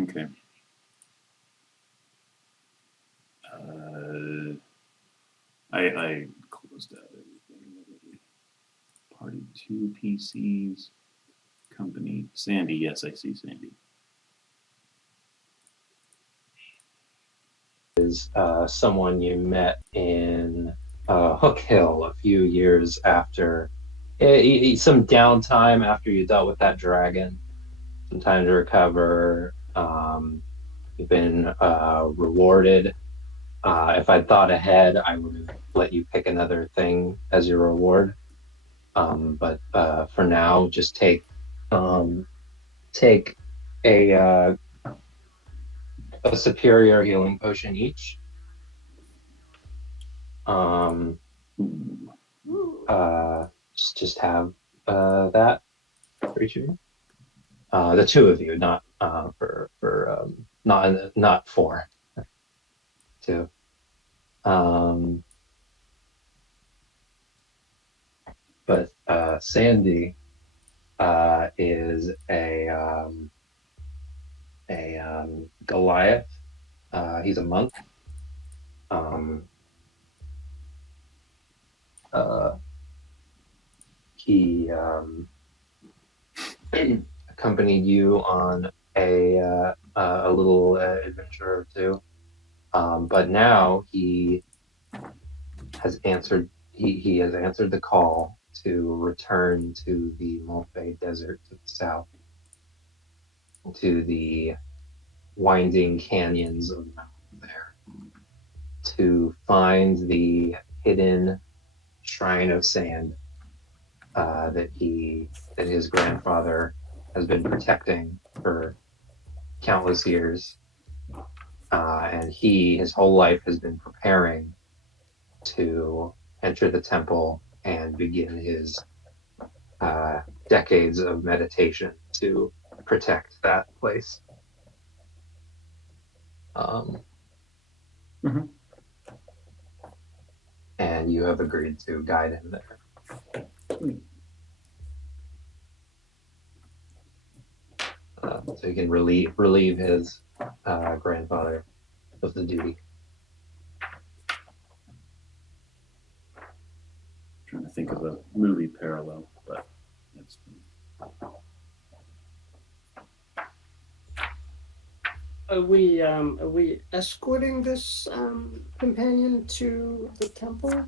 Okay. I closed out everything. Party 2 PCs. Company. Sandy. Yes, I see Sandy. Is someone you met in Hook Hill a few years after some downtime after you dealt with that dragon, some time to recover. You've been rewarded. If I'd thought ahead, I would have let you pick another thing as your reward. But for now, just take a superior healing potion each. Just have that for each of you. The two of you, not not four. Two. But Sandy is a Goliath. He's a monk. He accompanied you on a little adventure or two, but now he has answered. He has answered the call to return to the Mulphay Desert to the south, to the winding canyons of the mountain there, to find the hidden shrine of sand that his grandfather has been protecting for countless years, and his whole life has been preparing to enter the temple and begin his decades of meditation to protect that place. And you have agreed to guide him there. So you can relieve his grandfather of the duty. Trying to think of a movie parallel, but that's. Are we escorting this companion to the temple?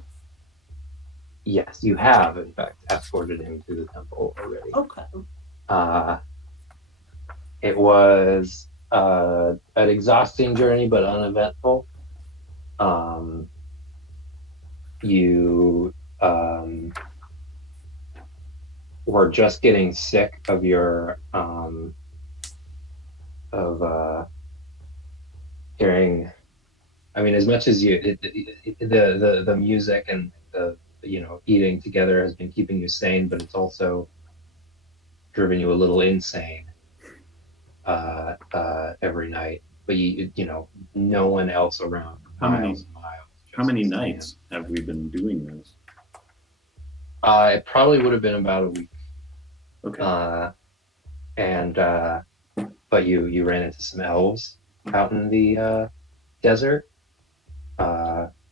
Yes, you have in fact escorted him to the temple already. Okay. It was an exhausting journey, but uneventful. You were just getting sick of your hearing. I mean, as much as the music and the eating together has been keeping you sane, but it's also driven you a little insane every night. But no one else around for miles and miles. How many nights have we been doing this? It probably would have been about a week. Okay. But you ran into some elves out in the desert.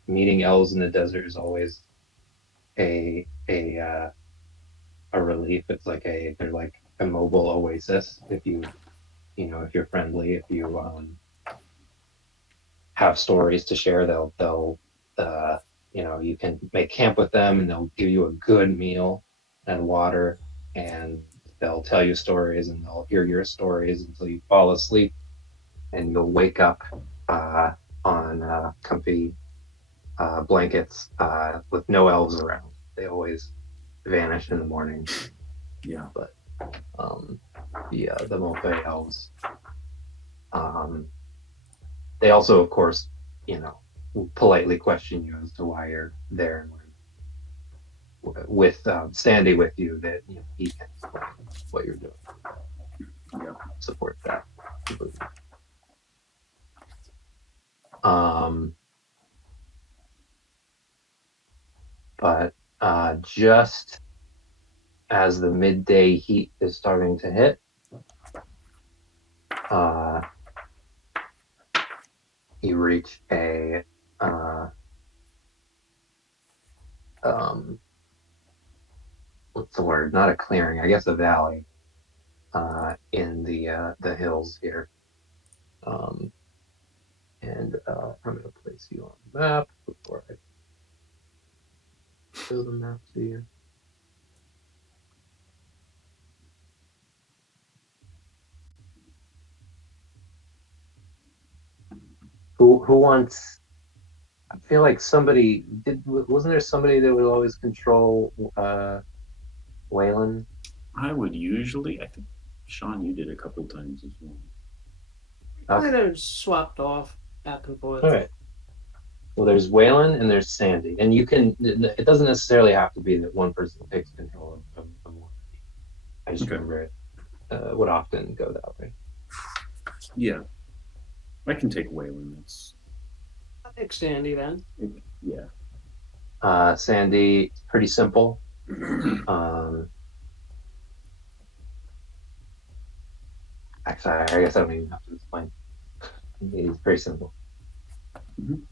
Meeting elves in the desert is always a relief. It's like they're like a mobile oasis. If you're friendly, if you have stories to share, they'll you can make camp with them, and they'll give you a good meal and water, and they'll tell you stories, and they'll hear your stories until you fall asleep, and you'll wake up on comfy blankets with no elves around. They always vanish in the morning. Yeah. But the Mulphay elves, they also, of course, politely question you as to why you're there, and with Sandy with you, that he can explain what you're doing. Yeah. Support that completely. But just as the midday heat is starting to hit, you reach a um, what's the word? Not a clearing, I guess a valley in the hills here. And I'm going to place you on the map before I show the map to you. Who wants? I feel like somebody did. Wasn't there somebody that would always control Waylon? I would usually. I think Sean, you did a couple times as well. Kind of swapped off back and forth. All right. Well, there's Waylon and there's Sandy, and you can. It doesn't necessarily have to be that one person takes control of one. I just remember it would often go that way. Yeah, I can take Waylon. That's I'll take Sandy then. yeah. Sandy, pretty simple. Actually, I guess I don't even have to explain. It's very simple. Mhm.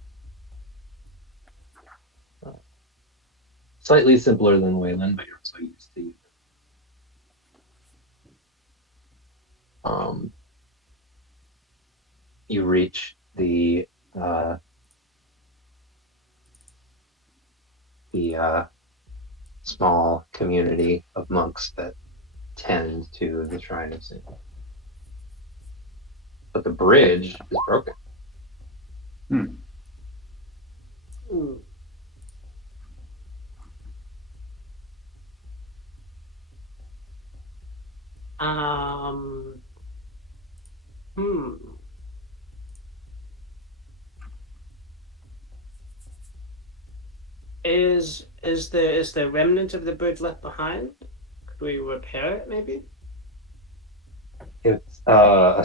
Slightly simpler than Waylon, but you're so used to it. You reach the small community of monks that tend to the Shrine of Sin. But the bridge is broken. Hmm. Hmm. Is the remnant of the bridge left behind? Could we repair it maybe? It's a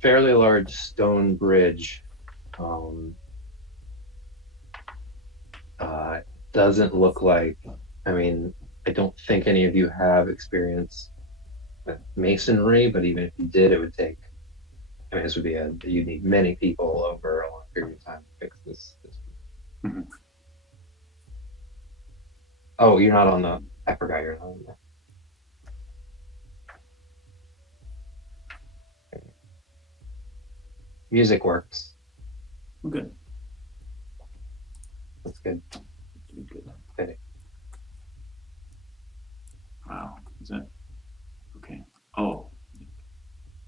fairly large stone bridge. Doesn't look like. I mean, I don't think any of you have experience with masonry, but even if you did, it would take. I mean, this would be you need many people over a long period of time to fix this. Mhm. Oh, you're not on the. I forgot you're not on there. Music works. Good. That's good. Good. Fitting. Wow. Is that okay? Oh,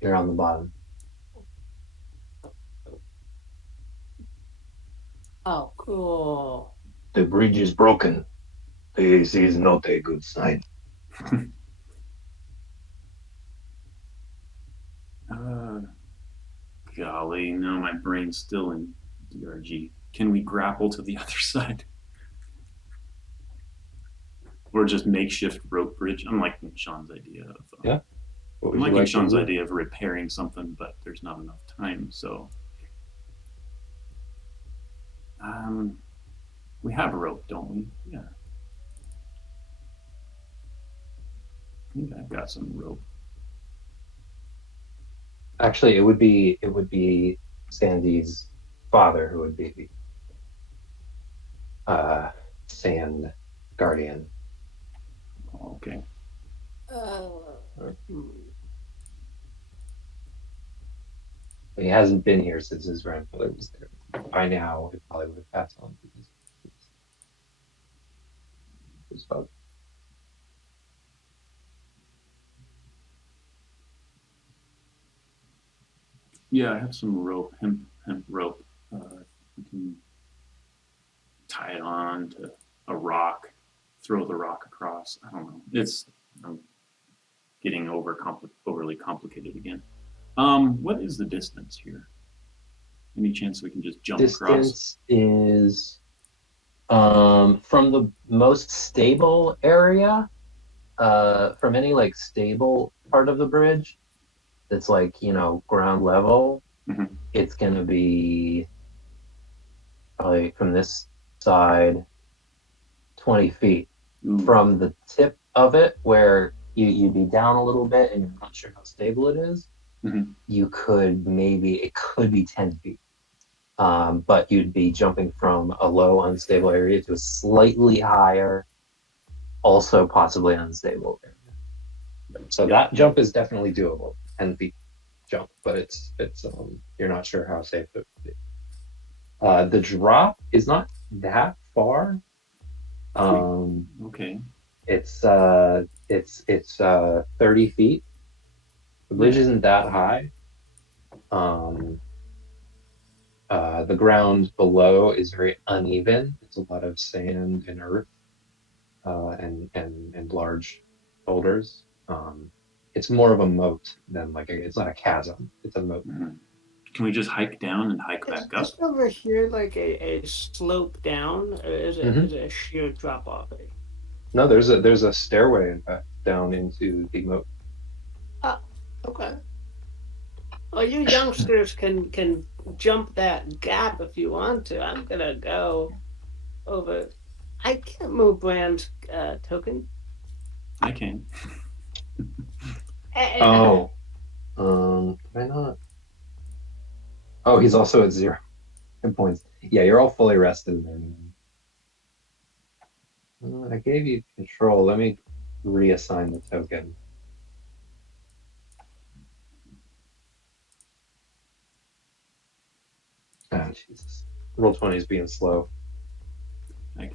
You're on the bottom. Oh, cool. The bridge is broken. This is not a good sign. golly, now my brain's still in DRG. Can we grapple to the other side? Or just makeshift rope bridge? I'm liking Sean's idea of Yeah. I'm liking Sean's idea of repairing something, but there's not enough time, so we have a rope, don't we? Yeah. I think I've got some rope. Actually, it would be Sandy's father who would be the Sand Guardian. Okay. He hasn't been here since his grandfather was there. By now, it probably would have passed on to his father. Yeah, I have some rope, hemp rope. We can tie it on to a rock, throw the rock across. I don't know. I'm getting overly complicated again. What is the distance here? Any chance we can just jump across? Distance is from the most stable area, from any like stable part of the bridge that's like, ground level, it's gonna be probably from this side 20 feet. Ooh. From the tip of it where you'd be down a little bit and you're not sure how stable it is, it could be 10 feet. but you'd be jumping from a low, unstable area to a slightly higher, also possibly unstable area. So that jump is definitely doable, 10 feet jump, but it's you're not sure how safe it would be. The drop is not that far. Okay. It's 30 feet. The bridge isn't that high. The ground below is very uneven. It's a lot of sand and earth, and large boulders. It's more of a moat than it's not a chasm. It's a moat. Can we just hike down and hike back up? Is over here like a slope down, or is it a sheer drop off? No, there's a stairway in fact down into the moat. Okay. Well, you youngsters can jump that gap if you want to. I'm gonna go over. I can't move Brand's token. I can. Oh, can I not? Oh, he's also at 0 hit points. Yeah, you're all fully rested there. I gave you control. Let me reassign the token. Ah, Jesus. Roll20 is being slow. I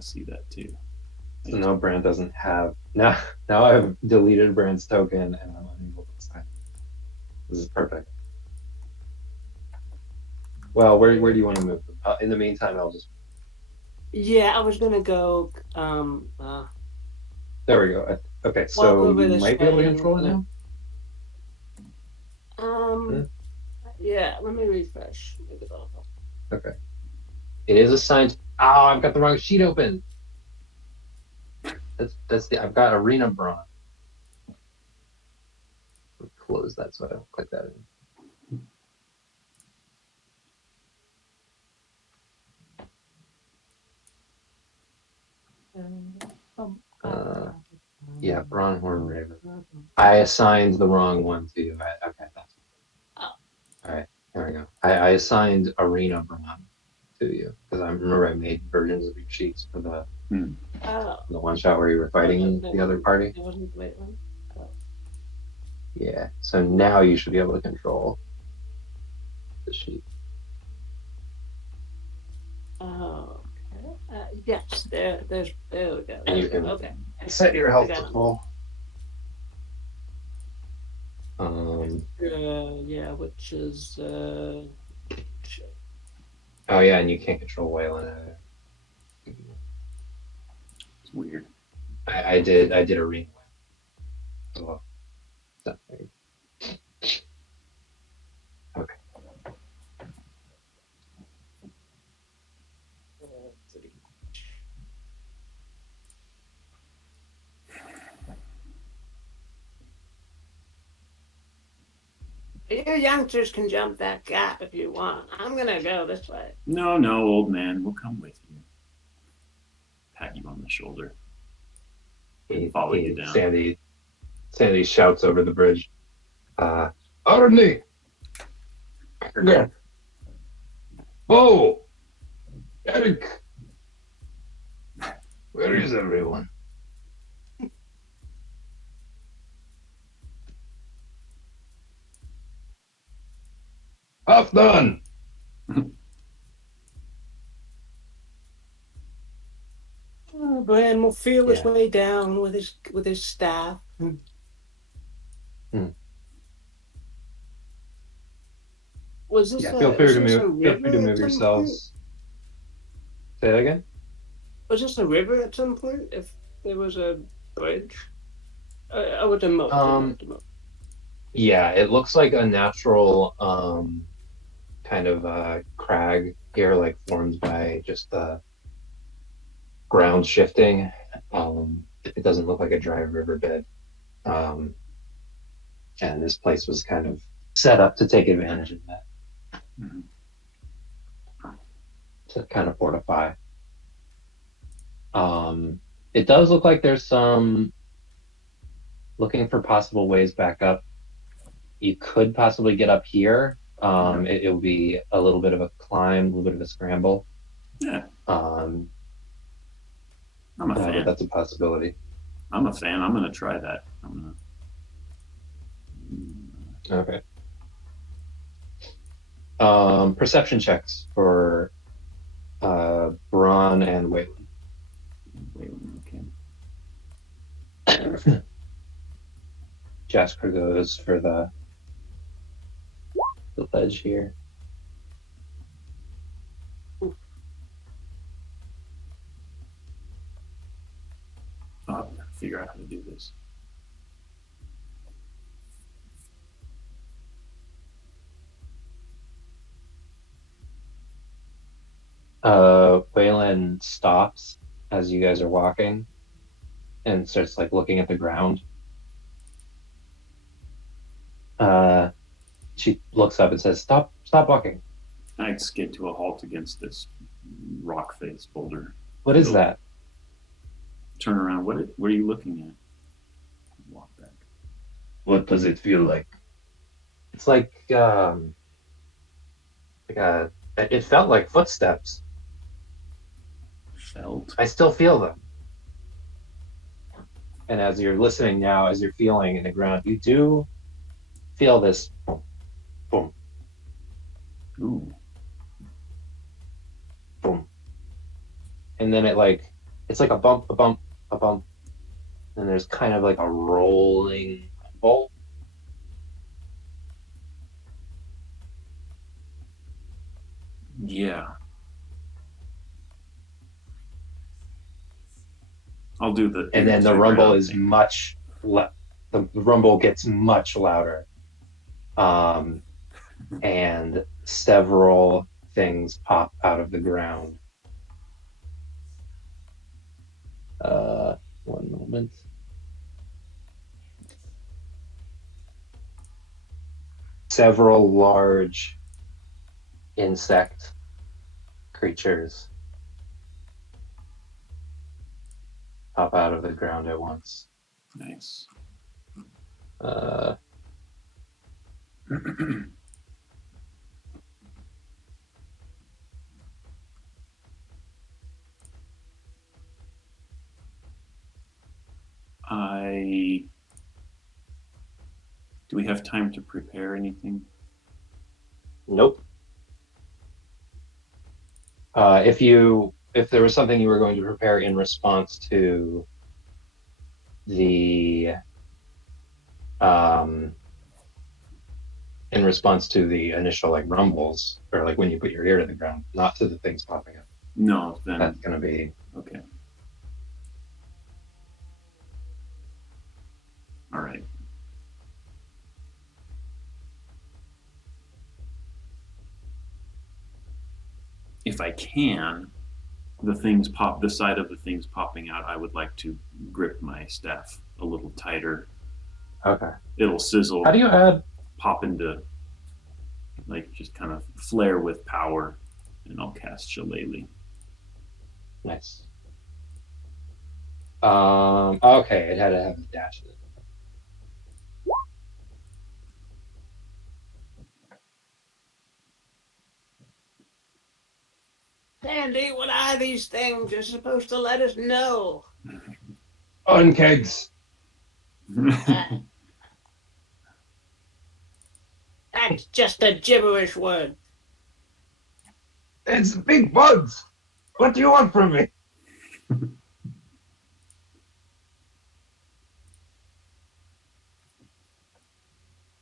see that too. So now Brand doesn't have now I've deleted Brand's token and I'm unable to assign. This is perfect. Well, where do you want to move them? In the meantime, I'll just. Yeah, I was gonna go. There we go. Okay, so you might be able to control it now. Yeah. Let me refresh. Okay. It is assigned. Oh, I've got the wrong sheet open. I've got Arena Brawn. Close that so I don't click that in. Yeah, Brawn Hornraven. I assigned the wrong one to you. Okay, that's. Oh. All right, there we go. I assigned Arena Brawn to you because I remember I made versions of your sheets for the one shot where you were fighting the other party. It wasn't the right one. Oh. Yeah, so now you should be able to control the sheet. Oh, okay. Yes, there we go. And you can okay. set your health I to got it. full. Yeah, which is Oh yeah, and you can't control Waylon either. It's weird. I did Arena. So something. Okay. You youngsters can jump that gap if you want. I'm gonna go this way. No, old man, we'll come with you. Pat you on the shoulder. Follow you down. Sandy shouts over the bridge. Arnie! Again. Whoa! Eric! Where is everyone? Half done! Bran will feel his way down with his staff. Was this feel free to move. Feel free to move at some yourselves. Say that again. Was this a river at some point? If there was a bridge, I would have moat. Yeah, it looks like a natural kind of crag here, like formed by just the ground shifting. It doesn't look like a dry riverbed. And this place was kind of set up to take advantage of that. Mhm. To kind of fortify. It does look like there's some looking for possible ways back up. You could possibly get up here, It'll be a little bit of a climb, a little bit of a scramble. Yeah, Um, I'm a but fan. that's a possibility. I'm a fan. I'm gonna try that. Okay. Perception checks for Bran and Waylon. Wait, okay. Jaskra goes for the ledge here. I'll figure out how to do this. Waylon stops as you guys are walking and starts like looking at the ground. She looks up and says, "Stop! Stop walking! I skid to a halt against this rock face boulder. What is that?" Turn around. What are you looking at? Walk back. What does it feel like? It's like it felt like footsteps. Felt. I still feel them. And as you're listening now, as you're feeling in the ground, you do feel this boom, boom, Ooh. boom. And then it's like a bump, a bump, a bump. And there's kind of like a rolling rumble. Yeah. I'll do the. And then the rumble is thing. the rumble gets much louder. And several things pop out of the ground. One moment. Several large insect creatures pop out of the ground at once. Nice. Do we have time to prepare anything? Nope. If there was something you were going to prepare in response to the initial like rumbles, or like when you put your ear to the ground, not to the things popping up. No, then That's gonna be okay. All right. If I can, the side of the things popping out, I would like to grip my staff a little tighter. okay. It'll sizzle, How do you add? pop into, like, just kind of flare with power, and I'll cast Shillelagh. Nice. Okay, it had to have a dash in it. Andy, what are these things? You're supposed to let us know. Ankegs. That's just a gibberish word. It's big bugs. What do you want from me?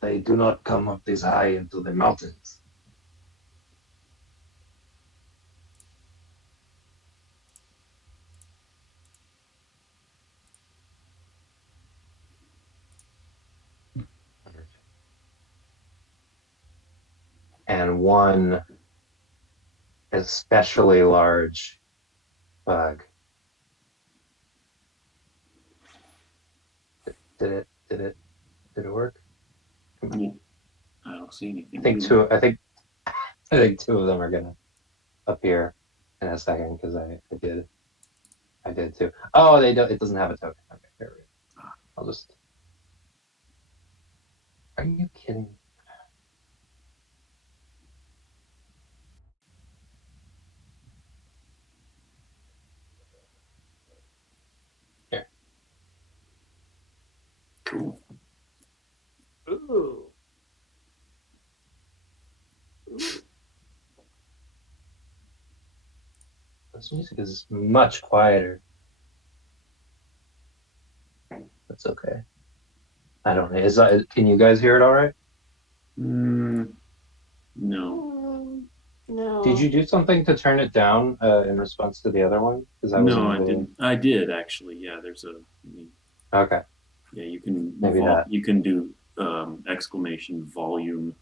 They do not come up this high into the mountains. And one especially large bug. Did it work? I don't see anything. I think two of them are gonna appear in a second because I did too. Oh, it doesn't have a token. Okay, there we go. I'll just. Are you kidding? This music is much quieter. That's okay. I don't know. Can you guys hear it all right? No. No. Did you do something to turn it down in response to the other one? Because I wasn't No, I really... didn't. I did actually. Yeah, there's a. Okay. Yeah, you can. Maybe that. You can do exclamation volume,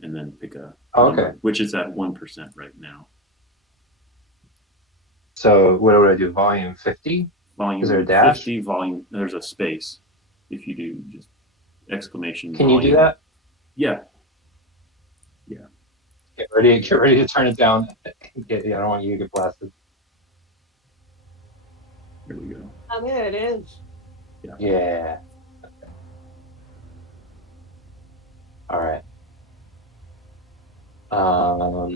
and then pick a Oh, number, okay. which is at 1% right now. So what do I do? Volume 50? Volume Is there a dash? 50, volume. There's a space. If you do just exclamation. Can volume. you do that? Yeah. Get ready to turn it down. I don't want you to get blasted. Here we go. Oh, there it is. Yeah. Okay. All right. All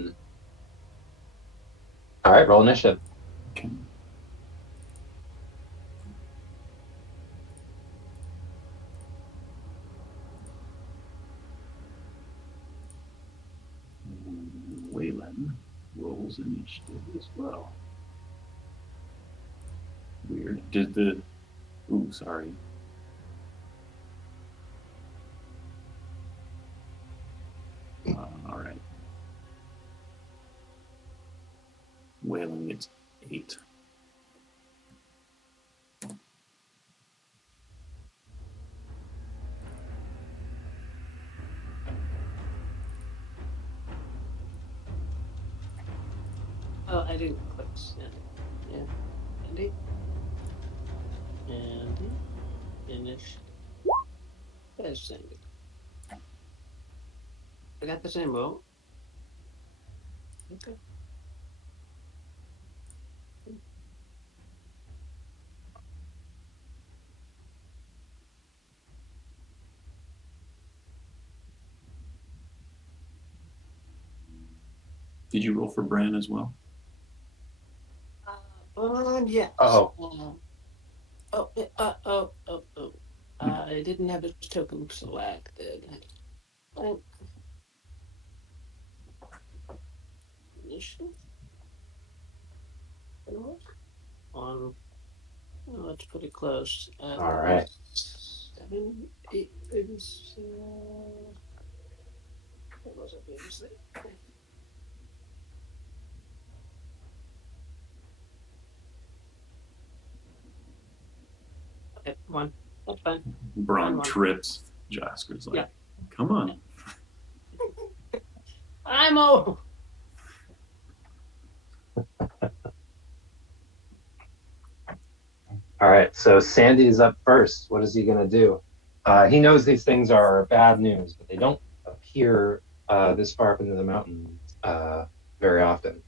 right, roll initiative. Okay. Waylon rolls initiative as well. Weird. Did the. Ooh, sorry. All right. Waylon gets 8. Oh, I didn't click send. Yeah. Andy? Andy? Finish. There's Sandy. I got the same roll. Okay. Did you roll for Bran as well? Yes. Uh-oh. I didn't have his token selected. Thank- Initiative? On. Oh, that's pretty close. All right. 7, 8 is. What was it previously? Okay, 1. That's fine. Bran One. trips. Jaskra's like, Yeah. come on. I'm old. All right, so Sandy's up first. What is he going to do? He knows these things are bad news, but they don't appear this far up into the mountain very often.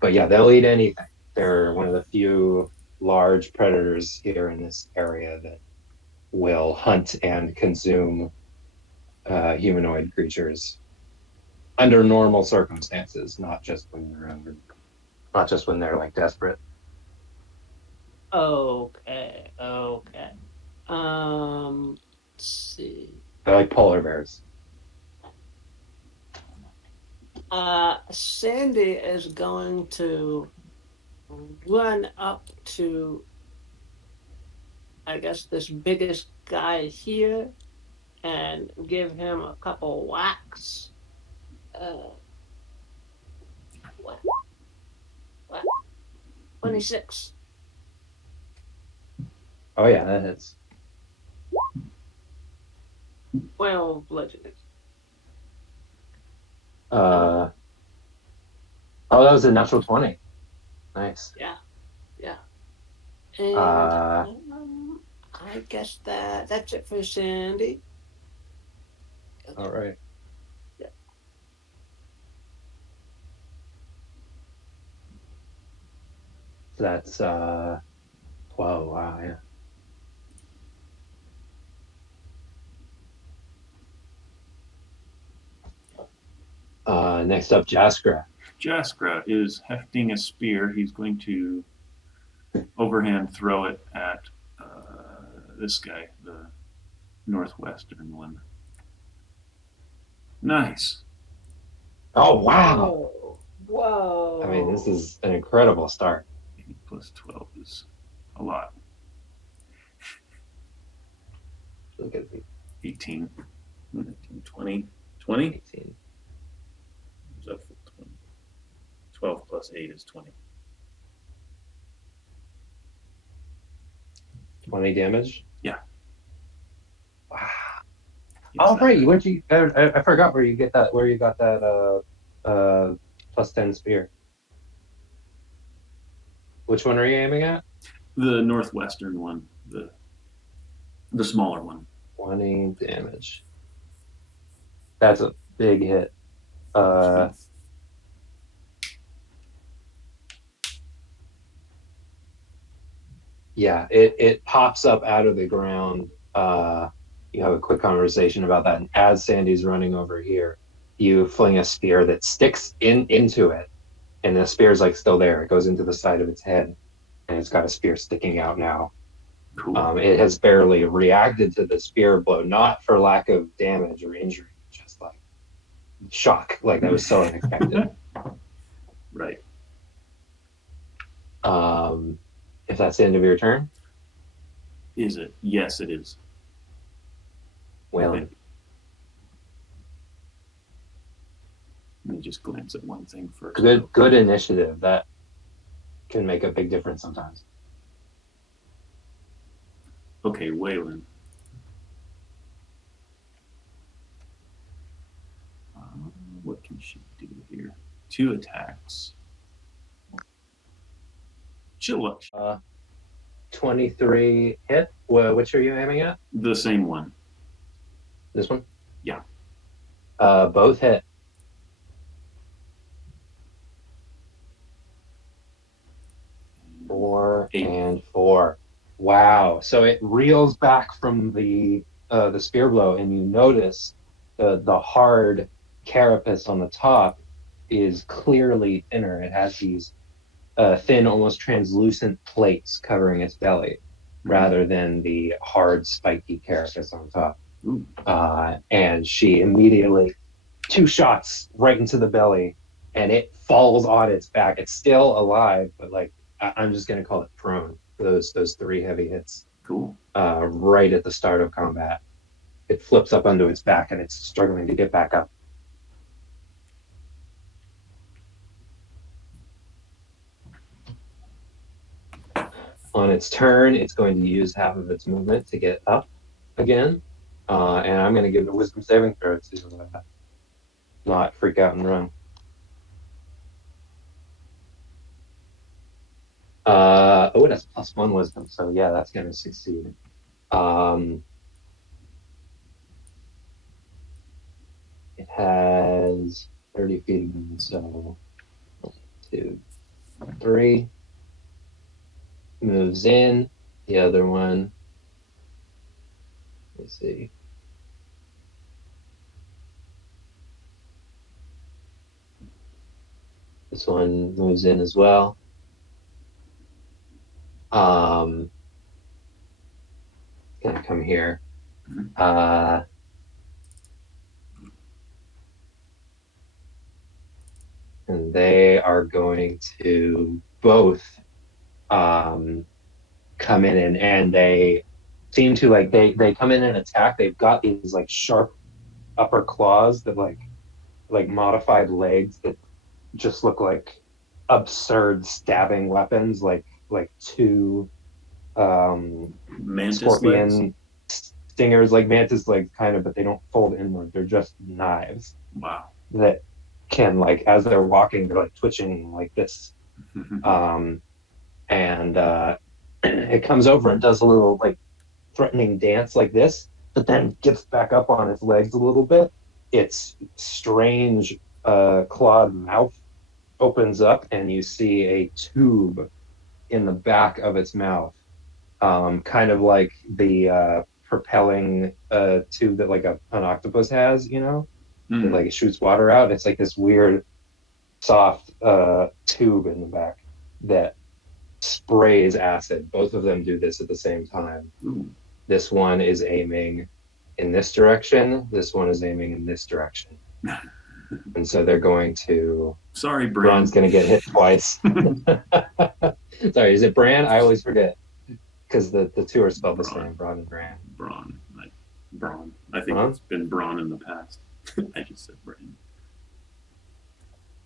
But yeah, they'll eat anything. They're one of the few large predators here in this area that will hunt and consume humanoid creatures under normal circumstances, not just when they're like desperate. Okay. Let's see. They're like polar bears. Sandy is going to run up to, I guess, this biggest guy here and give him a couple whacks. What? 26. Oh yeah, that hits. 12 bludgeoning. Oh, that was a natural 20. Nice. Yeah. And I guess that's it for Sandy. All right. Yeah. That's 12. Wow, yeah. Next up, Jaskra. Jaskra is hefting a spear. He's going to overhand throw it at this guy, the northwestern one. Nice. Oh wow! Whoa. I mean, this is an incredible start. 8 plus 12 is a lot. Look at the 18, 19, 20. 20? 18. Is that full 20? 12 plus 8 is 20. 20 damage. Yeah. Wow. Yes, Oh, that- right. Where'd you? I forgot where you get that. Where you got that? Plus 10 spear. Which one are you aiming at? The northwestern one, the smaller one. 20 damage. That's a big hit. Yeah, it pops up out of the ground. You have a quick conversation about that, and as Sandy's running over here, you fling a spear that sticks into it, and the spear's like still there. It goes into the side of its head, and it's got a spear sticking out now. Cool. It has barely reacted to the spear blow, not for lack of damage or injury, just like shock, like that was so unexpected. Right. If that's the end of your turn, Is it? Yes, it is. Whalen. Okay. Let me just glance at one thing first. Good initiative. That can make a big difference sometimes. Okay, Waylon. What can she do here? 2 attacks. She'll look. 23 hit. Which are you aiming at? The same one. This one? Yeah. Both hit. Four 8. and 4. Wow. So it reels back from the spear blow, and you notice the hard carapace on the top is clearly thinner. It has these thin, almost translucent plates covering its belly, rather than the hard, spiky carapace on top. Ooh. And she immediately 2 shots right into the belly, and it falls on its back. It's still alive, but like I'm just gonna call it prone for those 3 heavy hits. Cool. Right at the start of combat, it flips up onto its back, and it's struggling to get back up. On its turn, it's going to use half of its movement to get up again. And I'm going to give it a wisdom saving throw to not freak out and run. It has +1 wisdom, so yeah, that's going to succeed. It has 30 feet of movement, so 1, 2, 3. Moves in. The other one, let's see. This one moves in as well. Gonna come here. And they are going to both come in and they seem to like they come in and attack. They've got these like sharp upper claws that like modified legs that just look like absurd stabbing weapons, like 2 Mantis scorpion legs. stingers, like mantis legs kind of, but they don't fold inward. They're just knives Wow. that can, like, as they're walking, they're like twitching like this. And it comes over and does a little like threatening dance like this, but then gets back up on its legs a little bit. Its strange clawed mouth opens up, and you see a tube in the back of its mouth, kind of like the propelling tube that like an octopus has, you know, that like it shoots water out. It's like this weird soft tube in the back that sprays acid. Both of them do this at the same time. Ooh. This one is aiming in this direction. This one is aiming in this direction. And so they're going to. Sorry, Bran. Bran's going to get hit twice. Sorry, is it Bran? I always forget because the two are spelled the same. Bran and Bran. Braun. Braun. I think Braun? it's been Braun in the past. I just said Bran.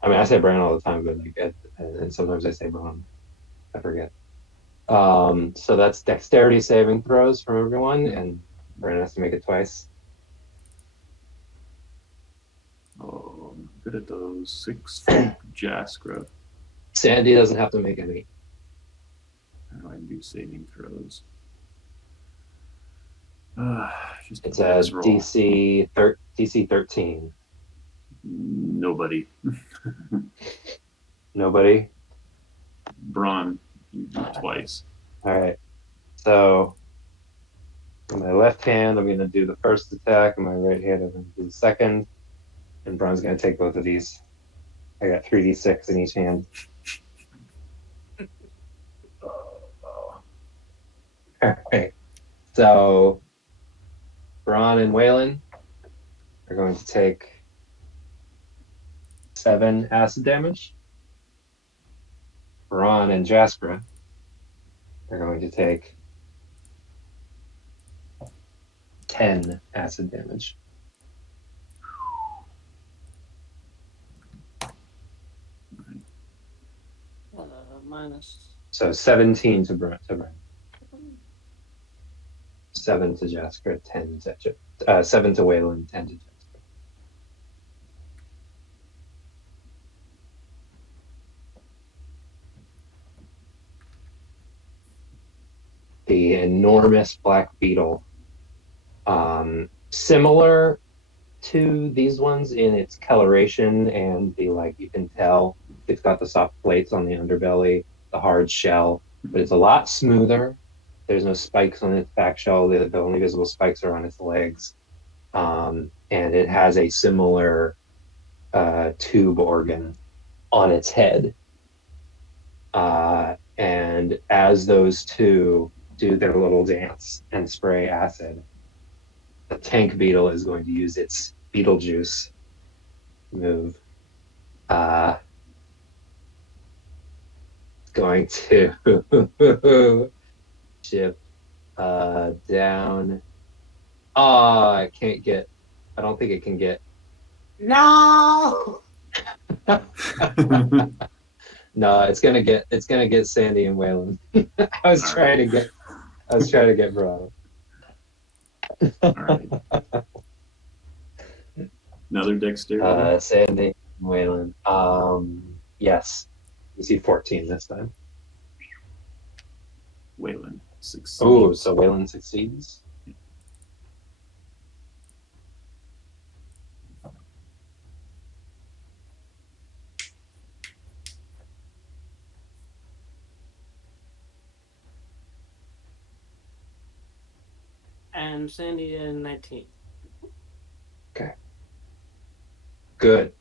I mean, I say Bran all the time, but and sometimes I say Bran. I forget. So that's dexterity saving throws from everyone, and Bran has to make it twice. Oh, I'm good at those. 6 for Jaskra. Sandy doesn't have to make any. How do I do saving throws? Just It's a dex roll. DC 13. Nobody. Nobody. Braun, you do twice. All right. So, in my left hand, I'm going to do the first attack. In my right hand, I'm going to do the second. And Braun's going to take both of these. I got 3d6 in each hand. All right. So, Bran and Waylon are going to take 7 acid damage. Bran and Jaskra are going to take 10 acid damage. Minus. So 17 to Bran. 7 to Jaskra, 10 to 7 to Waylon, 10 to Jaskra. The enormous black beetle, similar to these ones in its coloration and you can tell it's got the soft plates on the underbelly, the hard shell, but it's a lot smoother. There's no spikes on its back shell. The only visible spikes are on its legs. And it has a similar tube organ on its head. And as those two do their little dance and spray acid, the tank beetle is going to use its Beetlejuice move. Going to chip down. I can't get. I don't think it can get. No. No, it's gonna get Sandy and Waylon. I was trying to get Bran. All right. Another dexterity. Sandy and Waylon. Yes. You see 14 this time. Waylon succeeds. Oh, so Waylon succeeds. And Sandy in 19. Good,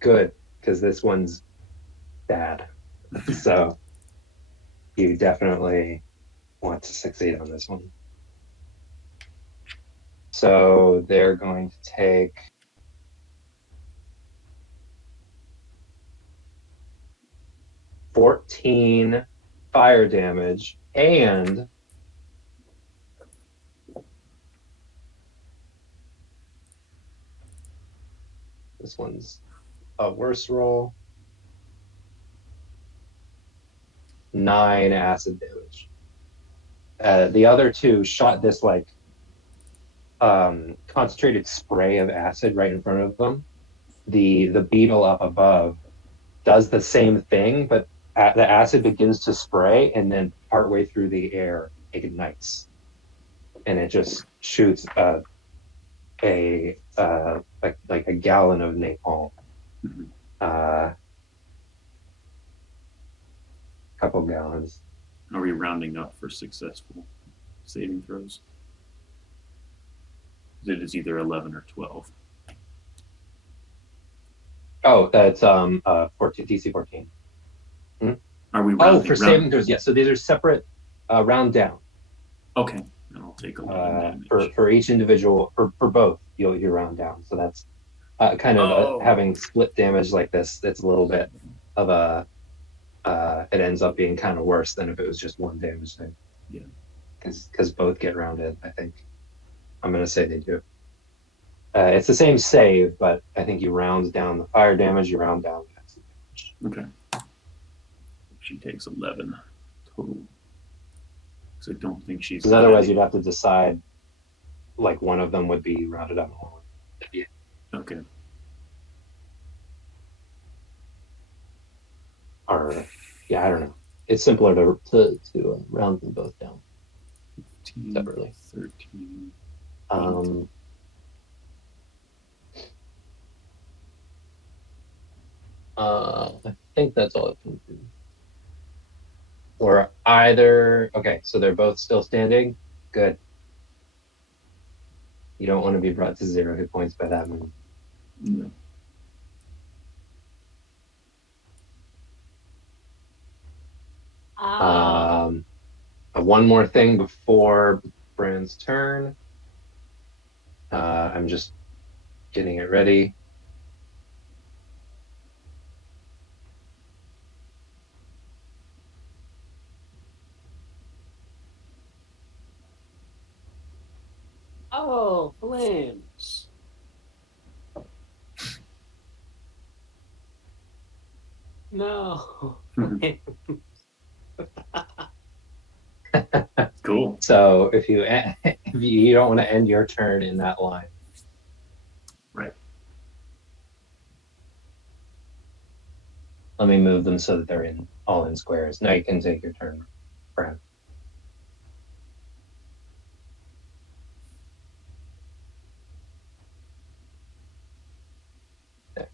because this one's bad. So you definitely want to succeed on this one. So they're going to take 14 fire damage and this one's a worse roll. 9 acid damage. The other two shot this concentrated spray of acid right in front of them. The beetle up above does the same thing, but the acid begins to spray, and then partway through the air it ignites, and it just shoots like a gallon of napalm. Couple gallons. Are we rounding up for successful saving throws? It is either 11 or 12. Oh, that's 14, DC 14. Are we Oh, rounding? for saving throws, yes. So these are separate round down. Okay, then I'll take 11 damage. For each individual, for both, you round down. So that's kind of Oh. having split damage like this, it's a little bit of a. It ends up being kind of worse than if it was just one damage thing. Yeah. Because both get rounded, I think. I'm gonna say they do. It's the same save, but I think you round down the fire damage, you round down the acid damage. Okay. She takes 11 total. Because I don't think she's. Because otherwise, you'd have to decide. Like one of them would be rounded up. Okay. Or yeah, I don't know. It's simpler to round them both down 15, separately. 13. I think that's all I can do. Or either okay, so they're both still standing. Good. You don't want to be brought to 0 hit points by that move. No. One more thing before Bran's turn. I'm just getting it ready. Oh, flames. No. Cool. So if you don't want to end your turn in that line. Right. Let me move them so that they're all in squares. Now you can take your turn, Brad. There.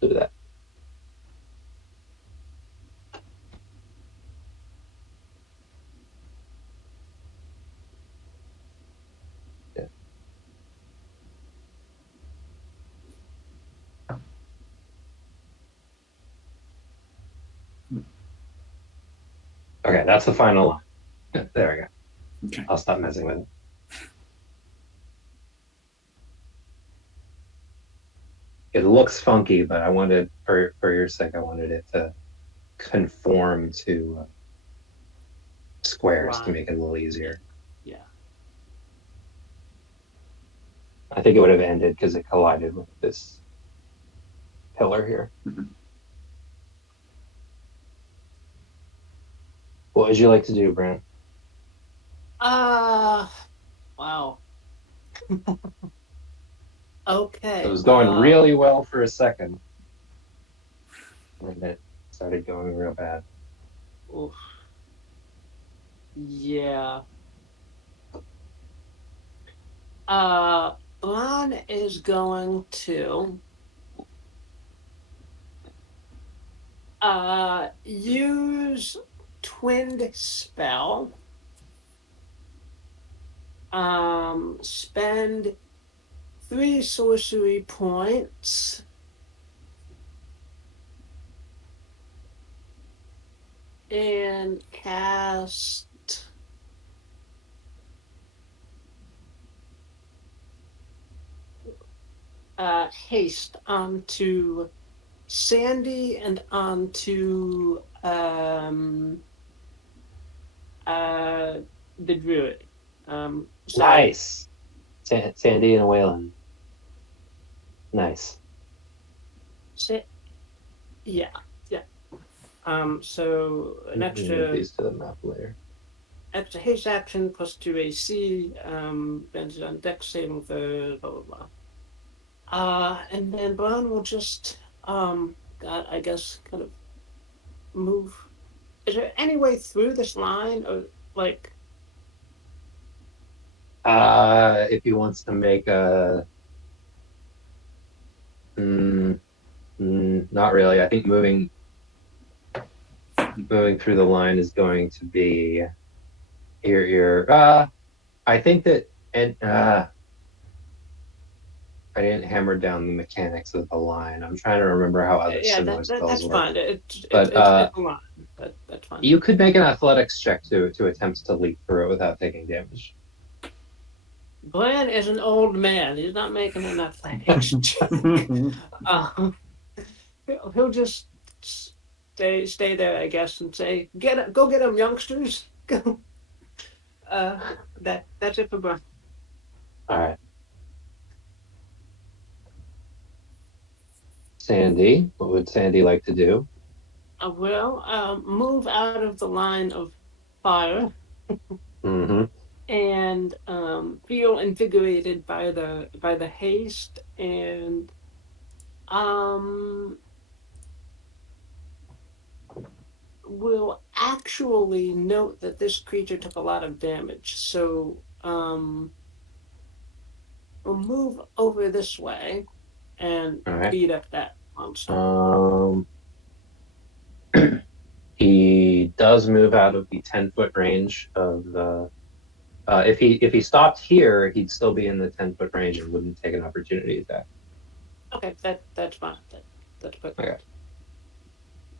Do that. Yeah. Okay, that's the final line. There we go. Okay. I'll stop messing with it. It looks funky, but I wanted, for your sake, I wanted it to conform to squares to Right. make it a little easier. Yeah. I think it would have ended because it collided with this pillar here. Mhm. What would you like to do, Brent? Wow. Okay. It was going really well for a second. And it started going real bad. Oof. Yeah. Bran is going to use Twinned Spell. Spend 3 sorcery points. And cast haste onto Sandy and onto the druid. So Nice. Sandy and Whalen. Nice. Yeah. So an Move extra these to the map later. haste action plus 2 AC, bends on dex saving throws, blah blah blah. And then Bran will just I guess kind of move. Is there any way through this line, or like? If he wants to make a not really. I think moving through the line is going to be I think that I didn't hammer down the mechanics of the line. I'm trying to remember how other similar spells That's work. fine. It's But, a line. That's fine. You could make an athletics check to attempt to leap through it without taking damage. Bran is an old man. He's not making an athletics check. He'll just stay there, I guess, and say, go get him, youngsters. Go. That's it for Bran. All right. Sandy, what would Sandy like to do? Move out of the line of fire Mm-hmm. and feel invigorated by the haste, and will actually note that this creature took a lot of damage, so we'll move over this way and All right. beat up that monster. He does move out of the 10-foot range of the. If he stopped here, he'd still be in the 10-foot range and wouldn't take an opportunity attack. Okay, that's fine. That's perfect. Okay.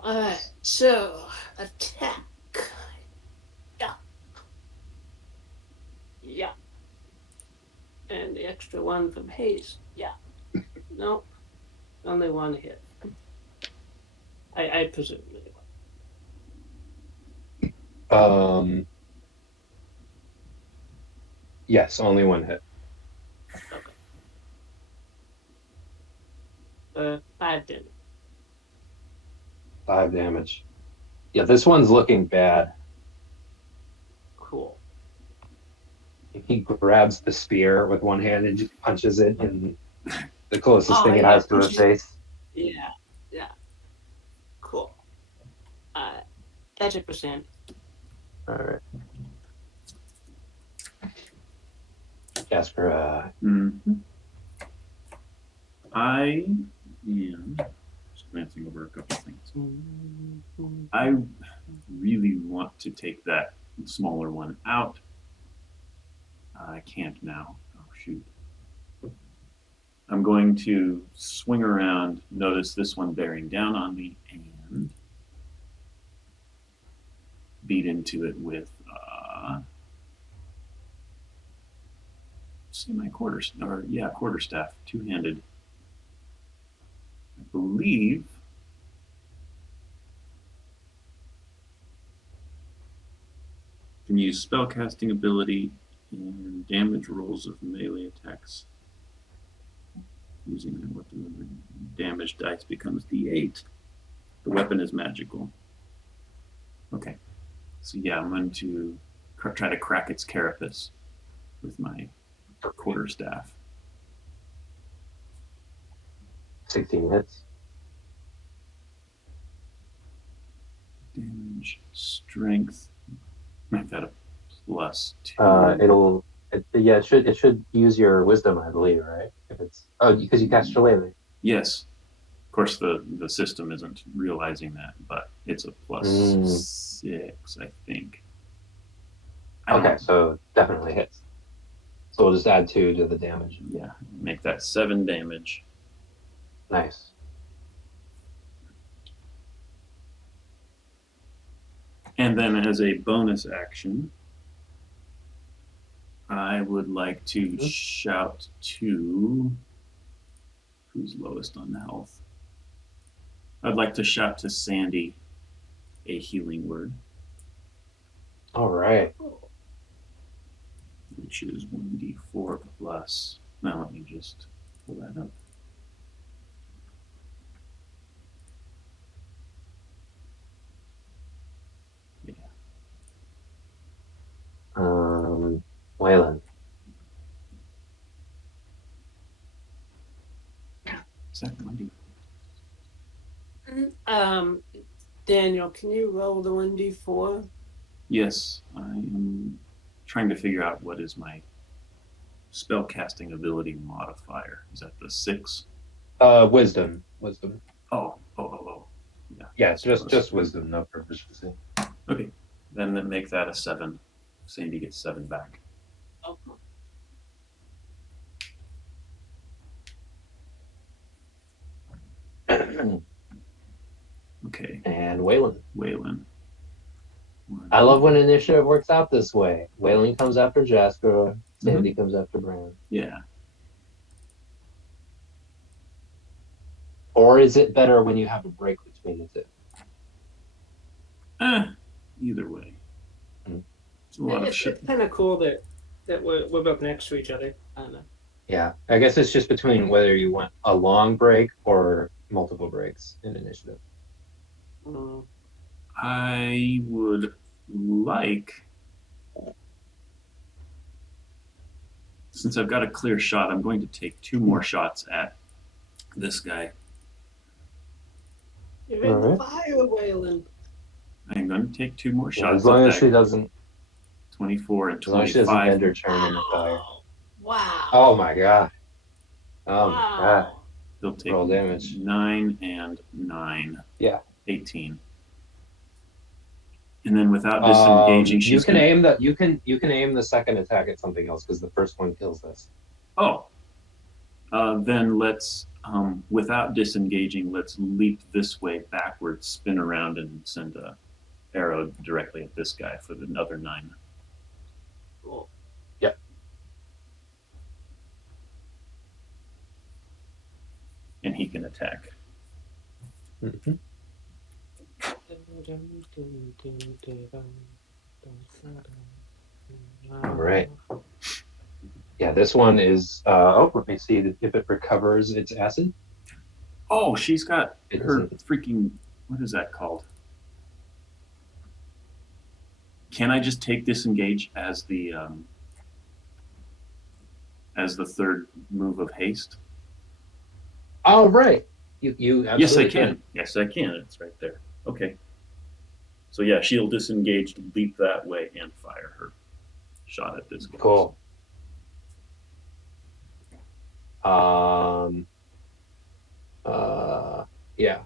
Alright, so attack. Yeah. Yeah. And the extra one from haste. Yeah. Nope. Only one hit. I presume anyway. Yes, only one hit. Okay. 5 damage. 5 damage. Yeah, this one's looking bad. Cool. He grabs the spear with one hand and just punches it in the closest thing it yeah, has to his face. Yeah. Cool. That's it for Sandy. All right. Jaskra. I am just glancing over a couple of things. I really want to take that smaller one out. I can't now. Oh, shoot. I'm going to swing around, notice this one bearing down on me, and beat into it with say my quarterstaff, two-handed. I believe can use spellcasting ability and damage rolls of melee attacks. Using that weapon, damage dice becomes D8. The weapon is magical. Okay, so yeah, I'm going to try to crack its carapace with my quarterstaff. 16 hits. Damage, strength. Make that a +2. It should use your wisdom, I believe, right? If it's because you cast Shillelagh. Yes. Of course, the system isn't realizing that, but it's a +6, I think. Okay, so definitely hits. So we'll just add 2 to the damage. Yeah, make that 7 damage. Nice. And then as a bonus action, I would like to shout to who's lowest on health. I'd like to shout to Sandy a healing word, All right. which is 1d4 plus. Now let me just pull that up. Yeah. Waylon. Is that 1d4? Daniel, can you roll the 1d4? Yes, I am trying to figure out what is my spellcasting ability modifier. Is that the 6? Wisdom. Oh. Yeah, it's just wisdom, no proficiency. Okay, then make that a 7. Sandy gets 7 back. Oh. Okay, And Waylon. Waylon. I love when initiative works out this way. Wailing comes after Jaskra, Sandy comes after Bran. Yeah. Or is it better when you have a break between the two? Either way. Mm. It's a lot of It's shit. kind of cool that we're both next to each other. I don't know. Yeah, I guess it's just between whether you want a long break or multiple breaks in initiative. Mm. I would like, since I've got a clear shot, I'm going to take 2 more shots at this guy. You're in the Alright. fire, Waylon. I'm going to take 2 more Yeah, shots as long at as that she doesn't, 24 and as long as she doesn't 25. bend her turn in the fire. Wow. Oh my god. Oh my god. Wow. He'll take Roll damage. 9 and 9. Yeah. 18. And then without disengaging, you she's can gonna... aim the aim the second attack at something else because the first one kills this. Oh. Then let's, without disengaging, let's leap this way backwards, spin around, and send a arrow directly at this guy for the other 9. Cool. Yep. And he can attack. Mm-hmm. All right. Yeah, this one is. Let me see if it recovers its acid. Oh, she's got It her doesn't. freaking... What is that called? Can I just take disengage as the 3rd move of haste? Oh right. You Yes, I absolutely can. Yes, I can. It's right there. Okay. So yeah, she'll disengage, leap that way, and fire her shot at this guy. Cool. Yeah.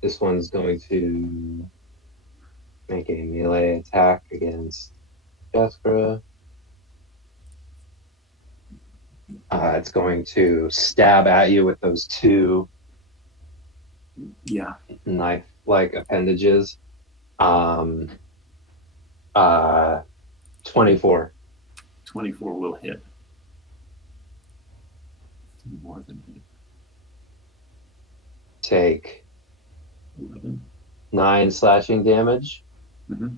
This one's going to make a melee attack against Jaskra. It's going to stab at you with those 2 Yeah. knife-like appendages. 24. 24 will hit. More than hit. Take 11. 9 slashing damage. Mm-hmm.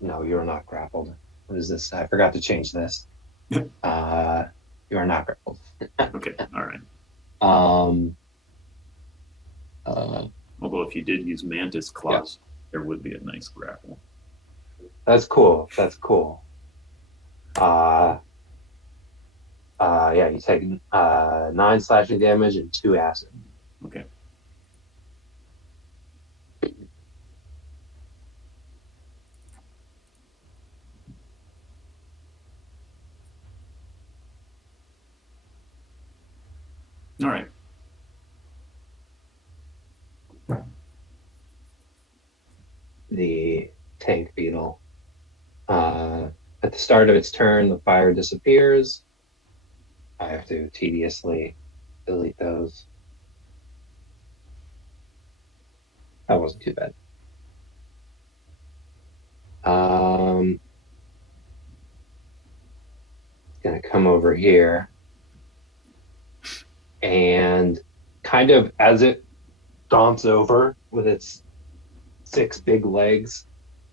No, you're not grappled. What is this? I forgot to change this. You are not grappled. Okay. All right. Although if you did use mantis claws, there would be a nice grapple. That's cool. That's cool. Yeah, you take 9 slashing damage and 2 acid. Okay. All right. The tank beetle. At the start of its turn, the fire disappears. I have to tediously delete those. That wasn't too bad. Gonna come over here and kind of as it stomps over with its 6 big legs,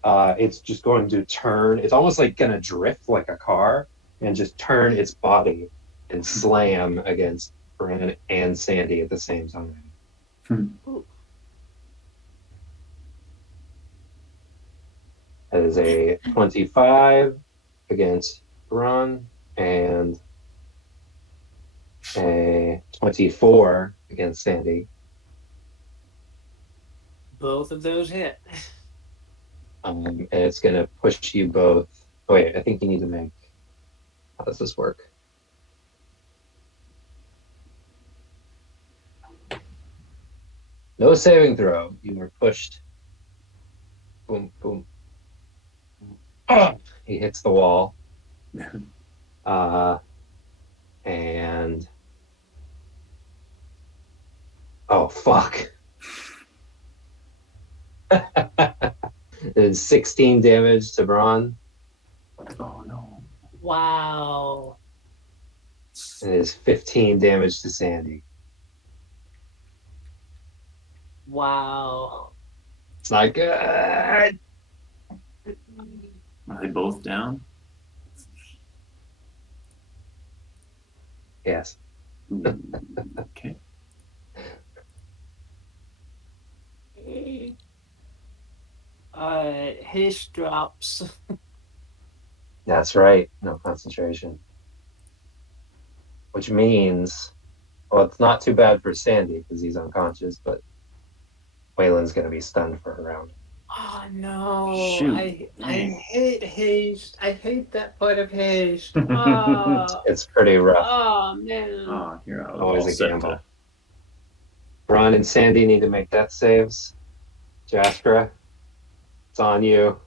it's just going to turn. It's almost like gonna drift like a car and just turn its body and slam against Bran and Sandy at the same time. That is a 25 against Bran and a 24 against Sandy. Both of those hit. And it's going to push you both. Oh, wait, I think you need to make. How does this work? No saving throw. You were pushed. Boom, boom. He hits the wall. And. Oh, fuck. It is 16 damage to Braun. Oh no. Wow. It is 15 damage to Sandy. Wow. It's not good. Are they both down? Yes. Ooh, okay. Haste drops. That's right. No concentration. Which means, well, it's not too bad for Sandy because he's unconscious, but Waylon's going to be stunned for a round. Oh no! Shoot. I Dang. hate haste. I hate that part of haste. Oh, It's pretty rough. oh man. Oh, here I was Always all a set gamble. to. Bran and Sandy need to make death saves. Jaskra, it's on you.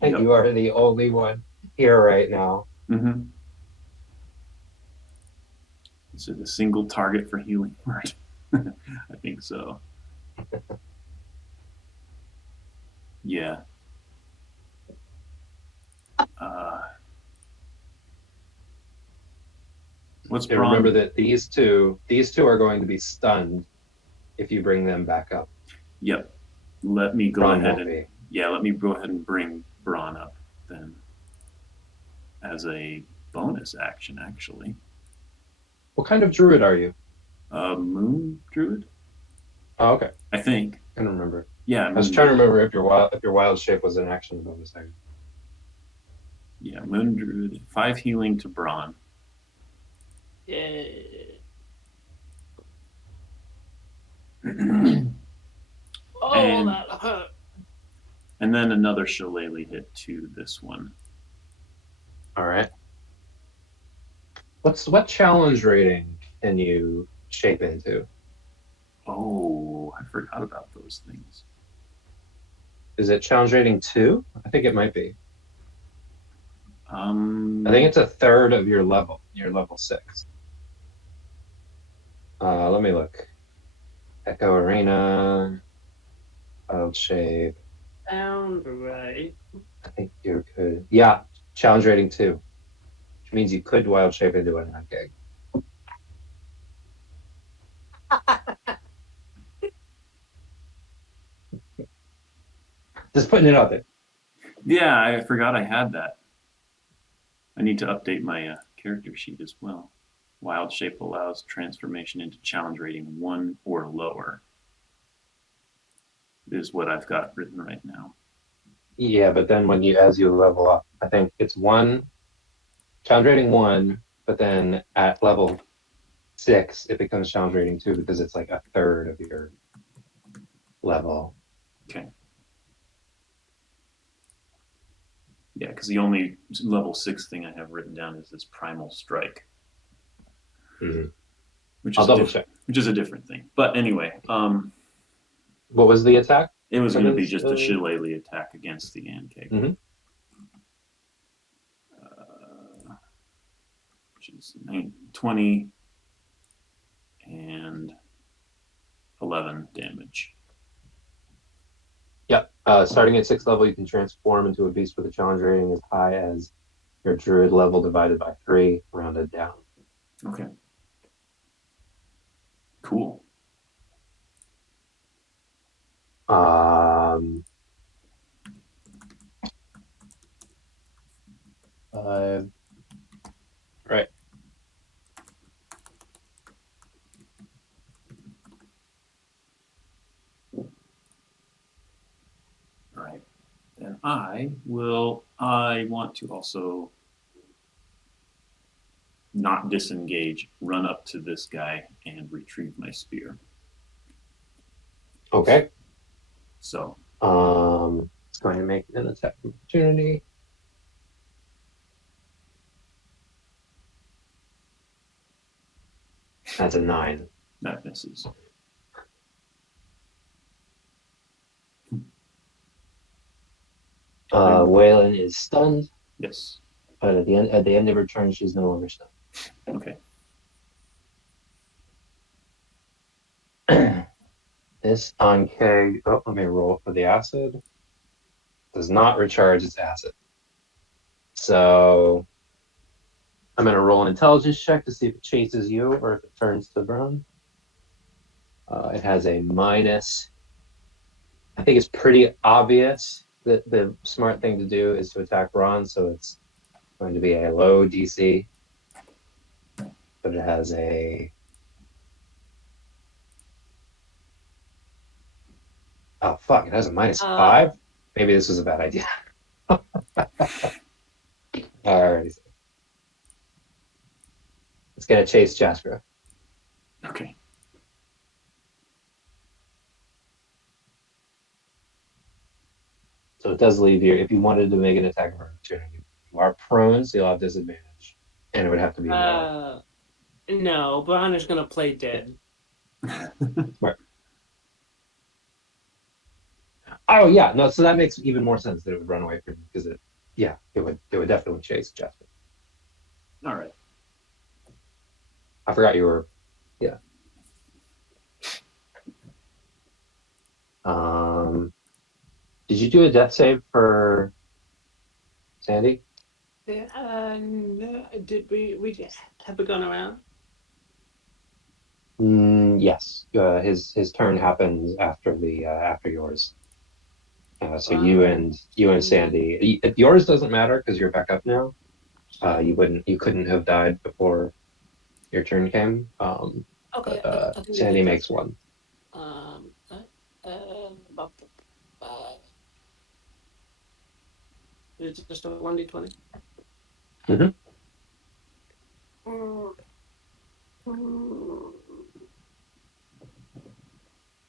And Yep. you are the only one here right now. Mm-hmm. Is it a single target for healing word? I think so. Yeah. What's And Braun? remember that these two are going to be stunned if you bring them back up. Yep. Let me go Braun ahead won't and be. let me go ahead and bring Braun up then as a bonus action, actually. What kind of druid are you? Moon druid, Oh, okay. I think. I don't remember. Yeah, I was trying to remember if your wild shape was an action bonus. Yeah, moon druid. 5 healing to Braun. Yeah. And Oh, that hurt. then another shillelagh hit to this one. All right. What challenge rating can you shape into? Oh, I forgot about those things. Is it challenge rating 2? I think it might be. I I think it's a third of your level. You're level 6. Let me look. Echo Arena, Wild Shape. Sound right. I think you're good. Yeah, challenge rating 2, which means you could Wild Shape into an ankeg. Just putting it out there. Yeah, I forgot I had that. I need to update my character sheet as well. Wild shape allows transformation into challenge rating 1 or lower. Is what I've got written right now. Yeah, but then as you level up, I think it's 1, challenge rating 1, but then at level 6, it becomes challenge rating 2 because it's like a third of your level. Okay. Yeah, because the only level 6 thing I have written down is this primal strike, Mhm. which I'll is double check. which is a different thing. But anyway, What was the attack? it was That going to be is, just a shillelagh attack against the ankeg. Mhm. Which is 20 and 11 damage. Yep. Starting at 6th level, you can transform into a beast with a challenge rating as high as your druid level divided by 3, rounded down. Okay. Cool. Right. All right. Then I want to also not disengage, run up to this guy and retrieve my spear. Okay. So It's going to make an attack opportunity. That's a 9. that misses. Waylon is stunned, Yes. but at the end of her turn, she's no longer stunned. Okay. This ankeg, oh, let me roll for the acid. Does not recharge its acid. So I'm going to roll an intelligence check to see if it chases you or if it turns to Bran. It has a minus. I think it's pretty obvious that the smart thing to do is to attack Bran, so it's going to be a low DC. But it has a... Oh, fuck, it has a minus 5? Maybe this was a bad idea. Alrighty. It's going to chase Jaskra. Okay. So it does leave you, if you wanted to make an attack of opportunity, you are prone, so you'll have disadvantage. And it would have to be more. No, Bran is gonna play dead. Smart. Oh yeah, no, so that makes even more sense that it would run away from you, because it would definitely chase Jasper. All right. I forgot you were, yeah. Did you do a death save for Sandy? No, did we just have we gone around? Yes. His turn happens after the after yours. So you and Sandy. Yours doesn't matter because you're back up now. You couldn't have died before your turn came. Okay. But Sandy makes one. It's just a 1d20. Mhm.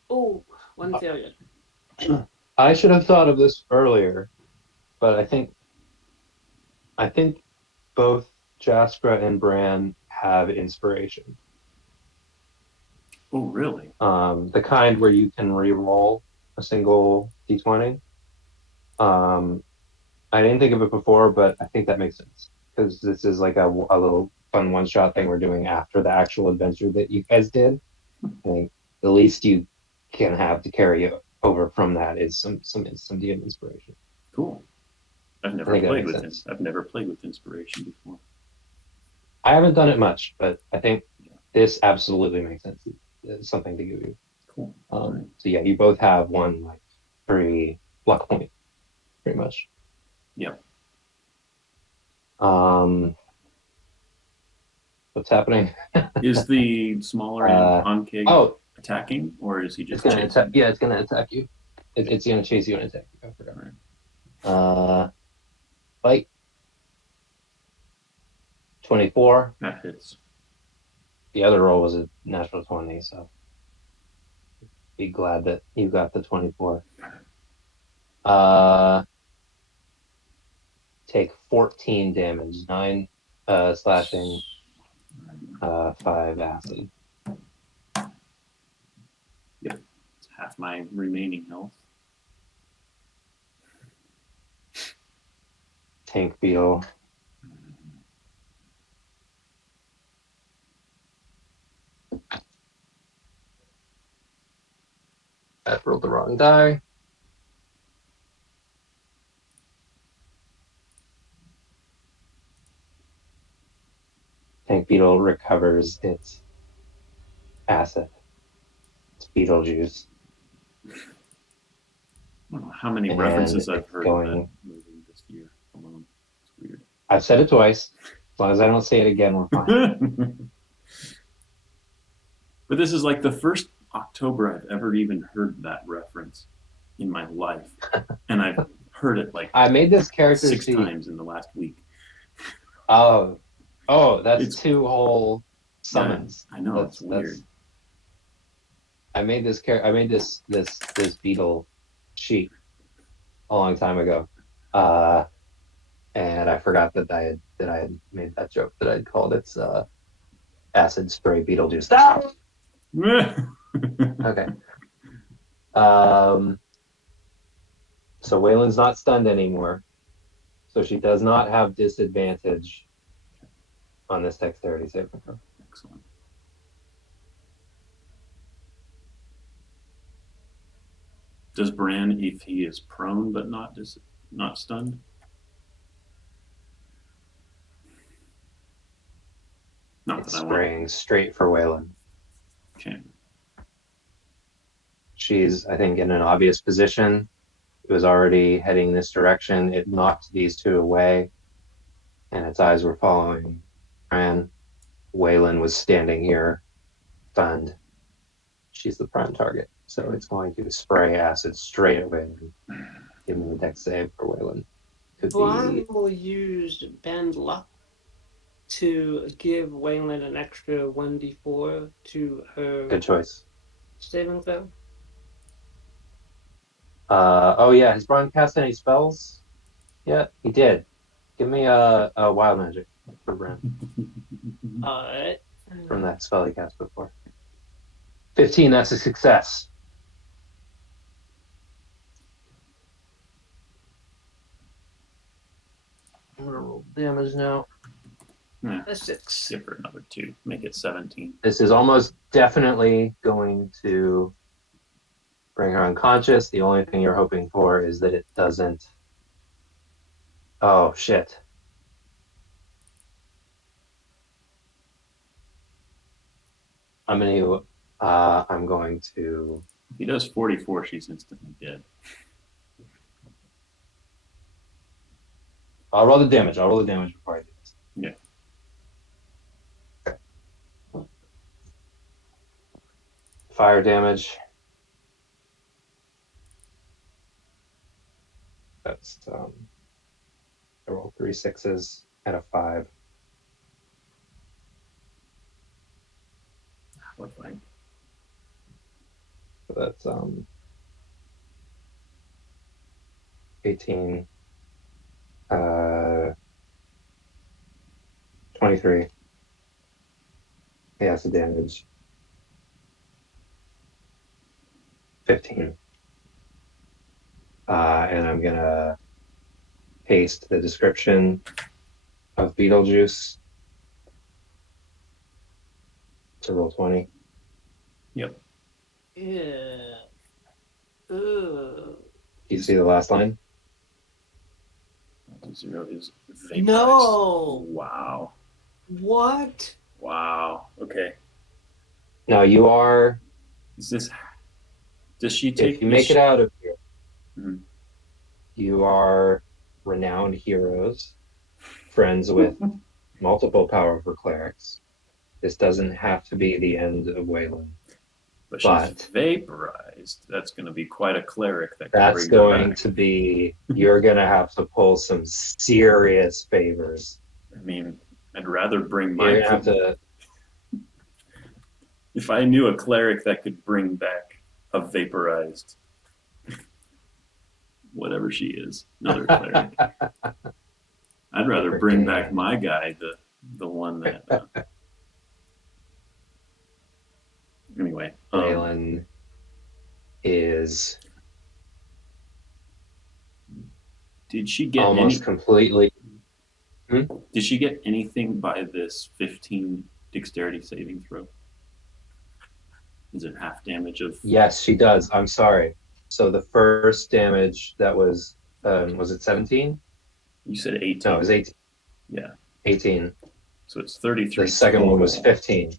Oh, one failure. I should have thought of this earlier, but I think both Jaskra and Bran have inspiration. Oh, really? The kind where you can re-roll a single d20. I didn't think of it before, but I think that makes sense because this is like a little fun one-shot thing we're doing after the actual adventure that you guys did. I think the least you can have to carry you over from that is some DM inspiration. Cool. I've never played with inspiration before. I haven't done it much, but I think this absolutely makes sense. It's something to give you. Cool. So yeah, you both have one like free luck point, pretty much. Yep. What's happening? Is the smaller ankeg attacking, or is he just chasing? It's gonna attack you. It's gonna chase you and attack you. I forgot. Right. Fight. 24. That hits. The other roll was a natural 20, so be glad that you got the 24. Take 14 damage, 9 slashing, 5 acid. Yep, it's half my remaining health. Tank beetle. I rolled the wrong die. Tank beetle recovers its acid. It's beetle juice. I don't know how many references I've heard of that movie this year alone. It's weird. I've said it twice. As long as I don't say it again, we're fine. But this is like the first October I've ever even heard that reference in my life. And I've heard it like I made this character 6 times in the last week. Oh, that's 2 whole summons. Yeah, I know, it's weird. I made this this beetle sheet a long time ago, and I forgot that I had made that joke that I'd called it acid spray Beetlejuice. Stop. Okay. So Waylon's not stunned anymore, so she does not have disadvantage on this dexterity saving throw. Excellent. Does Bran, if he is prone but not stunned? Not It's that I want. spraying straight for Waylon. Okay. She's, I think, in an obvious position. It was already heading this direction. It knocked these two away, and its eyes were following Bran. Waylon was standing here, stunned. She's the prime target, so it's going to spray acid straight at Waylon. Give me the dex save for Waylon. Could Bran be will use bend luck to give Wayland an extra 1d4 to her good choice. saving throw. Oh yeah, has Bran cast any spells? Yeah, he did. Give me a wild magic for Bran Alright. from that spell he cast before. 15, that's a success. I'm gonna roll damage now. Yeah. A 6. Give her another 2. Make it 17. This is almost definitely going to bring her unconscious. The only thing you're hoping for is that it doesn't. Oh shit. I'm going to. If he does 44, she's instantly dead. I'll roll the damage. I'll roll the damage before I do this. Yeah. Fire damage. That's I rolled 3 6s and a 5. What fine. So that's 18. 23. Yeah, so damage. 15. And I'm gonna paste the description of Beetlejuice to roll 20. Yep. Yeah. Ugh. Do you see the last line? 0 is vaporized. No! Wow. What? Wow. Okay. Now you are. Is this? Does she take? If you make it out of here, Mhm. you are renowned heroes, friends with multiple powerful clerics. This doesn't have to be the end of Waylon. But she's but- vaporized. That's going to be quite a cleric. That can That's bring her going back. to be, you're going to have to pull some serious favors. I mean, I'd rather bring You're my. going to have to, If I knew a cleric that could bring back a vaporized, whatever she is, another cleric, I'd rather bring back my guy, the one that. Anyway, Waylon is did she get almost completely, Did she get anything by this 15 dexterity saving throw? Is it half damage of? yes, she does. I'm sorry. So the first damage that was it 17? You said 18. No, it was 18. Yeah. 18. So it's 33. The second one was total. 15.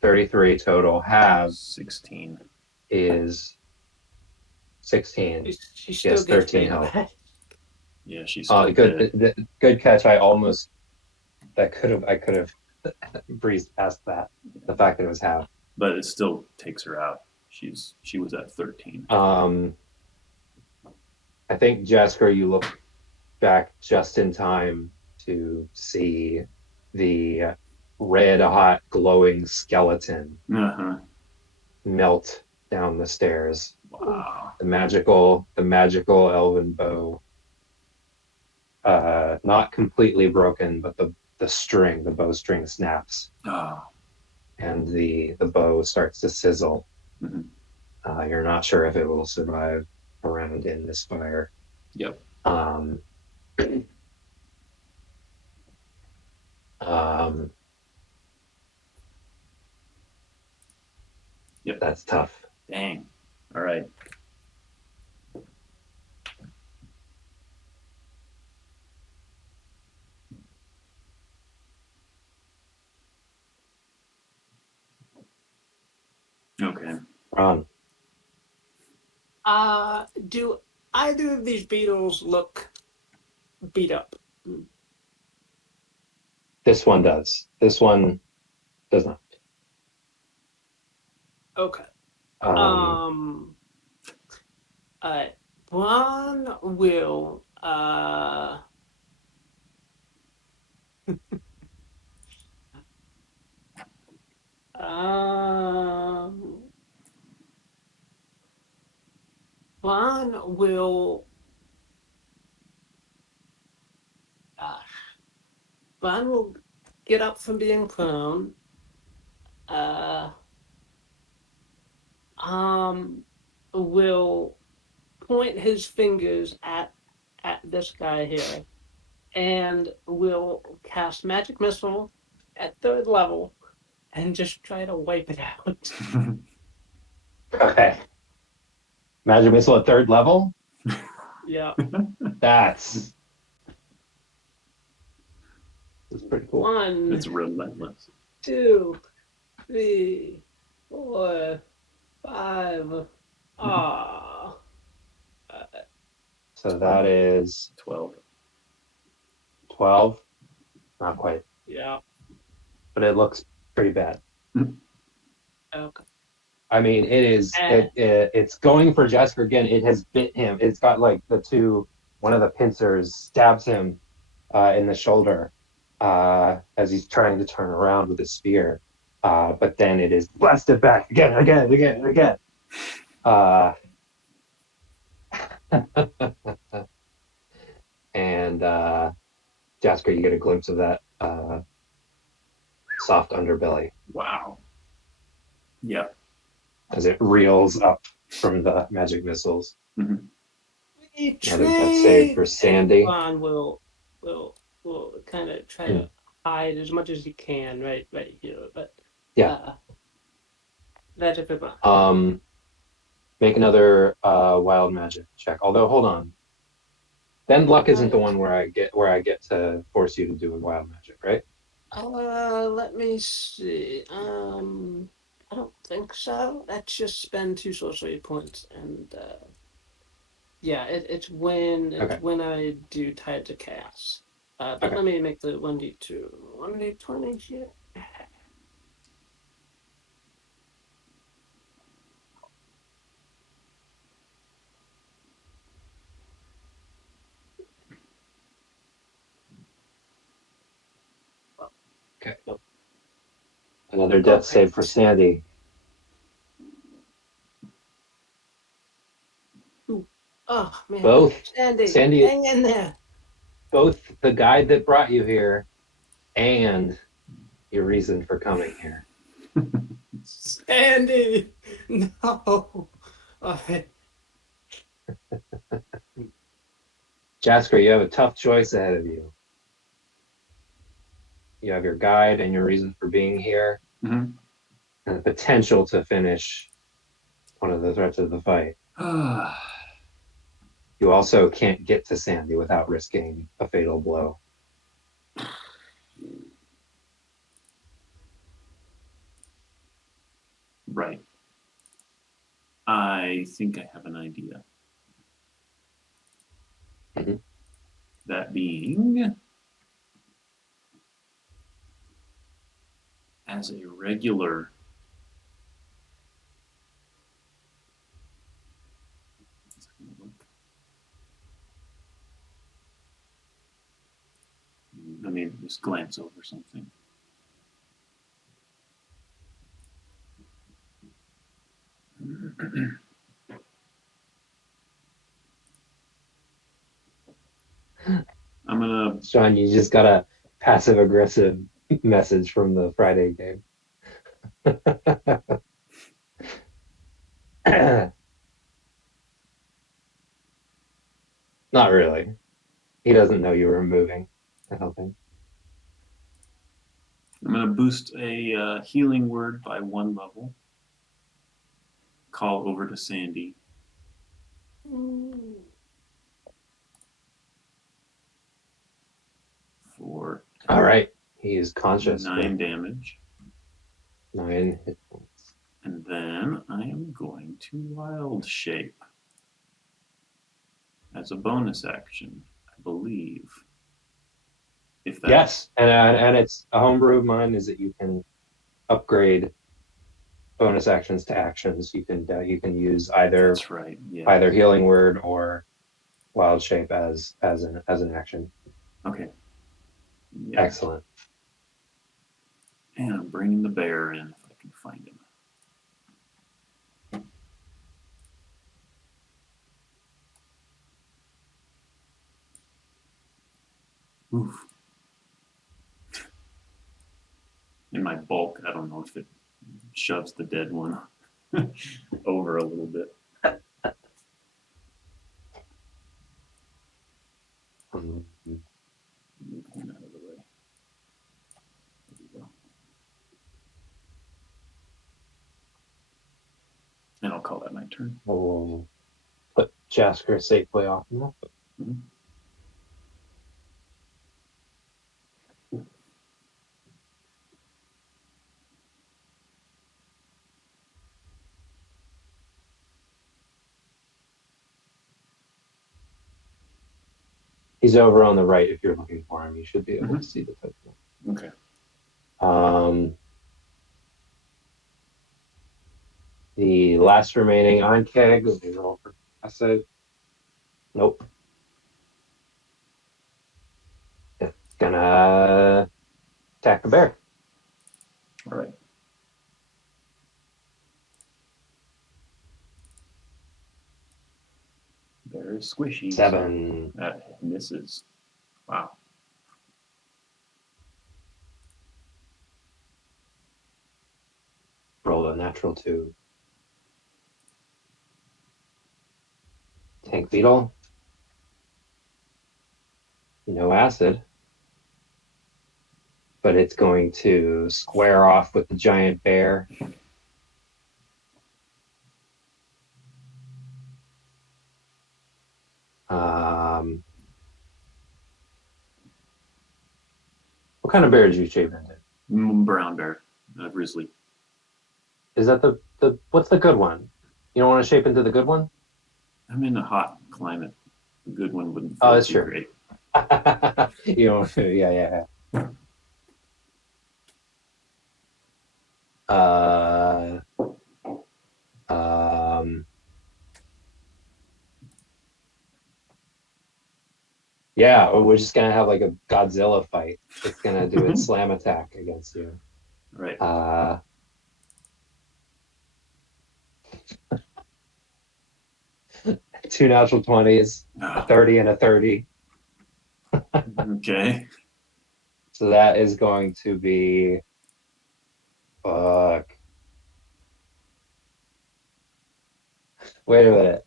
33 total. Halves 16. is 16. She still Yes, gets 13 paid health. back. Yeah, she's Oh, still good. dead. Good catch. I could have breezed past that. The fact that it was half. But it still takes her out. She was at 13. I think Jaskra, you look back just in time to see the red hot glowing skeleton Uh-huh. melt down the stairs. Wow. The magical elven bow. Not completely broken, but the bowstring snaps Oh. and the bow starts to sizzle. Mhm. You're not sure if it will survive around in this fire. Yep. Yep. That's tough. Dang. All right. Okay. Ron. Do either of these beetles look beat up? This one does. This one does not. Okay. Um, Bran will um Bran will Bran will get up from being prone. Uh will point his fingers at this guy here and will cast magic missile at 3rd level and just try to wipe it out. okay. Magic missile at 3rd level? Yeah. That's pretty cool. 1, It's relentless. 2, 3, 4, 5. Ah. So that is 12. 12. Not quite, Yeah. but it looks pretty bad. Okay. I mean, it is. It's going for Jaskra again. It has bit him. It's got like one of the pincers stabs him in the shoulder as he's trying to turn around with his spear. But then it is blasted back again. And Jaskra, you get a glimpse of that soft underbelly Wow. Yep. as it reels up from the magic missiles. Mm-hmm. Another death save for Sandy. Bran will kind of try to hide as much as he can right here, but Yeah. That's it for Bran. Make another wild magic check. Although, hold on. Then luck isn't the one where I get to force you to do a wild magic, right? Let me see. I don't think so. That's just spend 2 sorcery points, and yeah, it's when I do Tide to Chaos. But Okay. let me make the 1d2, 1d20 here. Okay. Another death save for Sandy. Oh man, Both Sandy, hang in there. Both the guide that brought you here and your reason for coming here. Sandy, no. Okay. Jaskra, you have a tough choice ahead of you. You have your guide and your reason for being here, Mm-hmm. and the potential to finish one of the threats of the fight. You also can't get to Sandy without risking a fatal blow. Right. I think I have an idea. Mm-hmm. That being, as a regular let me just glance over something. I'm gonna Sean, you just got a passive aggressive message from the Friday game. Not really. He doesn't know you were moving, I don't think. I'm gonna boost a healing word by 1 level. Call over to Sandy. For All right. He is conscious. 9 damage. 9 hit points. And then I am going to wild shape as a bonus action, I believe. If that Yes, and it's a homebrew of mine is that you can upgrade bonus actions to actions. You can use that's right. Yeah. either healing word or wild shape as an action. Okay. Yeah. Excellent. And I'm bringing the bear in if I can find him. Oof. In my bulk, I don't know if it shoves the dead one over a little bit. Um, Move him out of the way. There we go. And I'll call that my turn. we'll put Jaskra safely off now. Mhm. He's over on the right if you're looking for him. You should be able to see the token. Okay. The last remaining ankeg, let me roll for passive. Nope. It's gonna attack the bear. All right. Bear is squishy. 7. So that misses. Wow. Roll a natural 2. Tank beetle. No acid. But it's going to square off with the giant bear. What kind of bear did you shape into? Brown bear. Grizzly. Is that the what's the good one? You don't want to shape into the good one? I'm in a hot climate. A good one wouldn't Oh, feel that's too true. great. You don't, yeah. Yeah, or we're just gonna have like a Godzilla fight. It's gonna do its slam attack against you. Right. 2 natural 20s, a 30 and a 30. Okay. So that is going to be fuck. Wait a minute.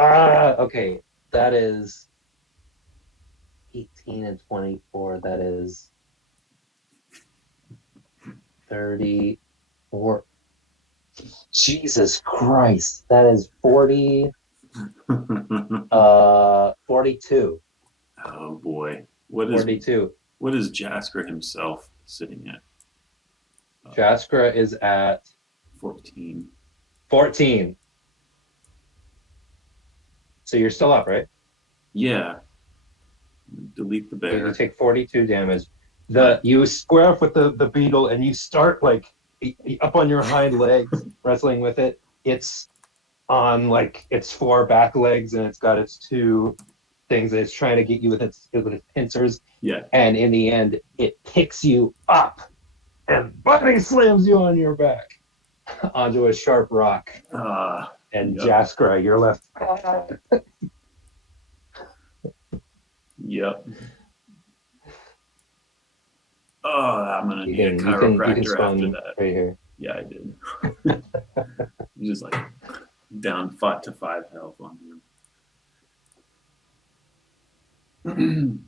Okay. That is 18 and 24. That is 34. Jesus Christ. That is 40. 42. Oh boy. 42. What is Jaskra himself sitting at? Jaskra is at 14. 14. So you're still up, right? Yeah. Delete the So bear. you take 42 damage. You square off with the beetle and you start like up on your hind legs, wrestling with it. It's on like its 4 back legs and it's got its 2 things that it's trying to get you with its pincers. Yeah. And in the end, it picks you up and body slams you on your back onto a sharp rock. And Yep. Jaskra, you're left. Yep. Oh, I'm gonna need a You can chiropractor after spawn that. right here. Yeah, I did. You just like down 5 to 5 health on him.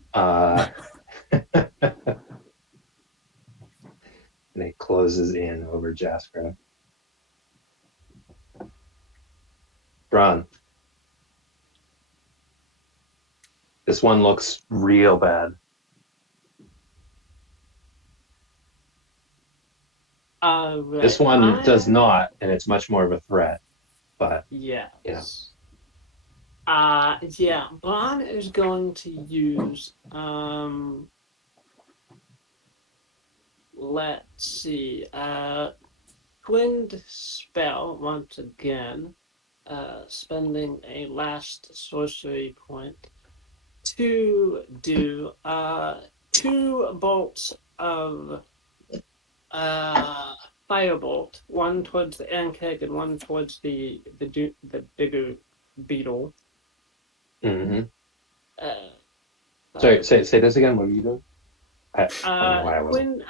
And it closes in over Jaskra. Bran. This one looks real bad. Right. This one does not, and it's much more of a threat. But Yeah. Yeah. Yeah. Bran is going to use let's see. Twinned spell once again. Spending a last sorcery point to do 2 bolts of firebolt, one towards the ankeg and one towards the bigger beetle. hmm Uh, sorry, say this again. What are you doing? I don't know why I wasn't.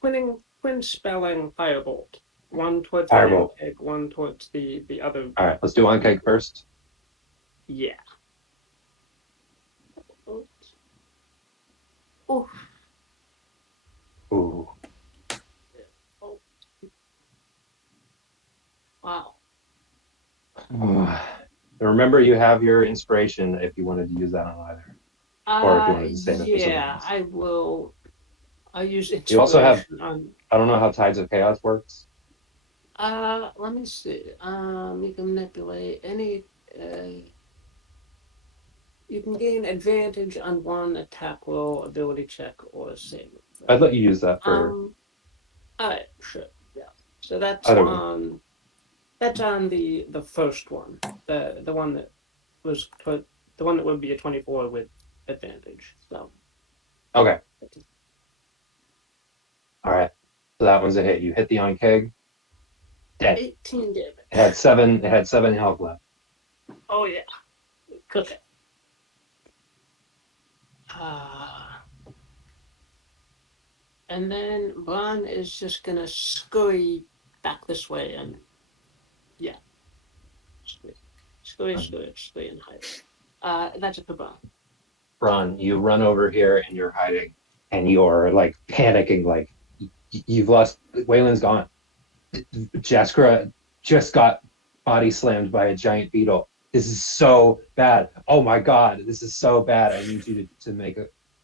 twin spelling firebolt, one towards the Firebolt. ankeg, one towards the other. All right, let's do oncake first. Yeah. Oof. Ooh. Oh. Wow. Remember, you have your inspiration if you wanted to use that on either, or if you wanted to save it for something Yeah, else. I will. I'll use inspiration You also have. on. I don't know how Tides of Chaos works. Let me see. You can manipulate any. Uh, you can gain advantage on one attack roll, ability check, or saving throw. I'd let you use that for Alright, sure. Yeah. So that's either one. on. That's on the first one. The one that was put. The one that would be a 24 with advantage. So. Okay. All right. So that one's a hit. You hit the onkeg. Dead. 18 damage. It had 7. It had 7 health left. Oh yeah. Cook it. And then Bran is just gonna scurry back this way and yeah. Scurry and hide. That's it for Bran. Bron, you run over here and you're hiding, and you're like panicking, like you've lost. Waylon's gone. Jaskra just got body slammed by a giant beetle. This is so bad. Oh my god, this is so bad. I need you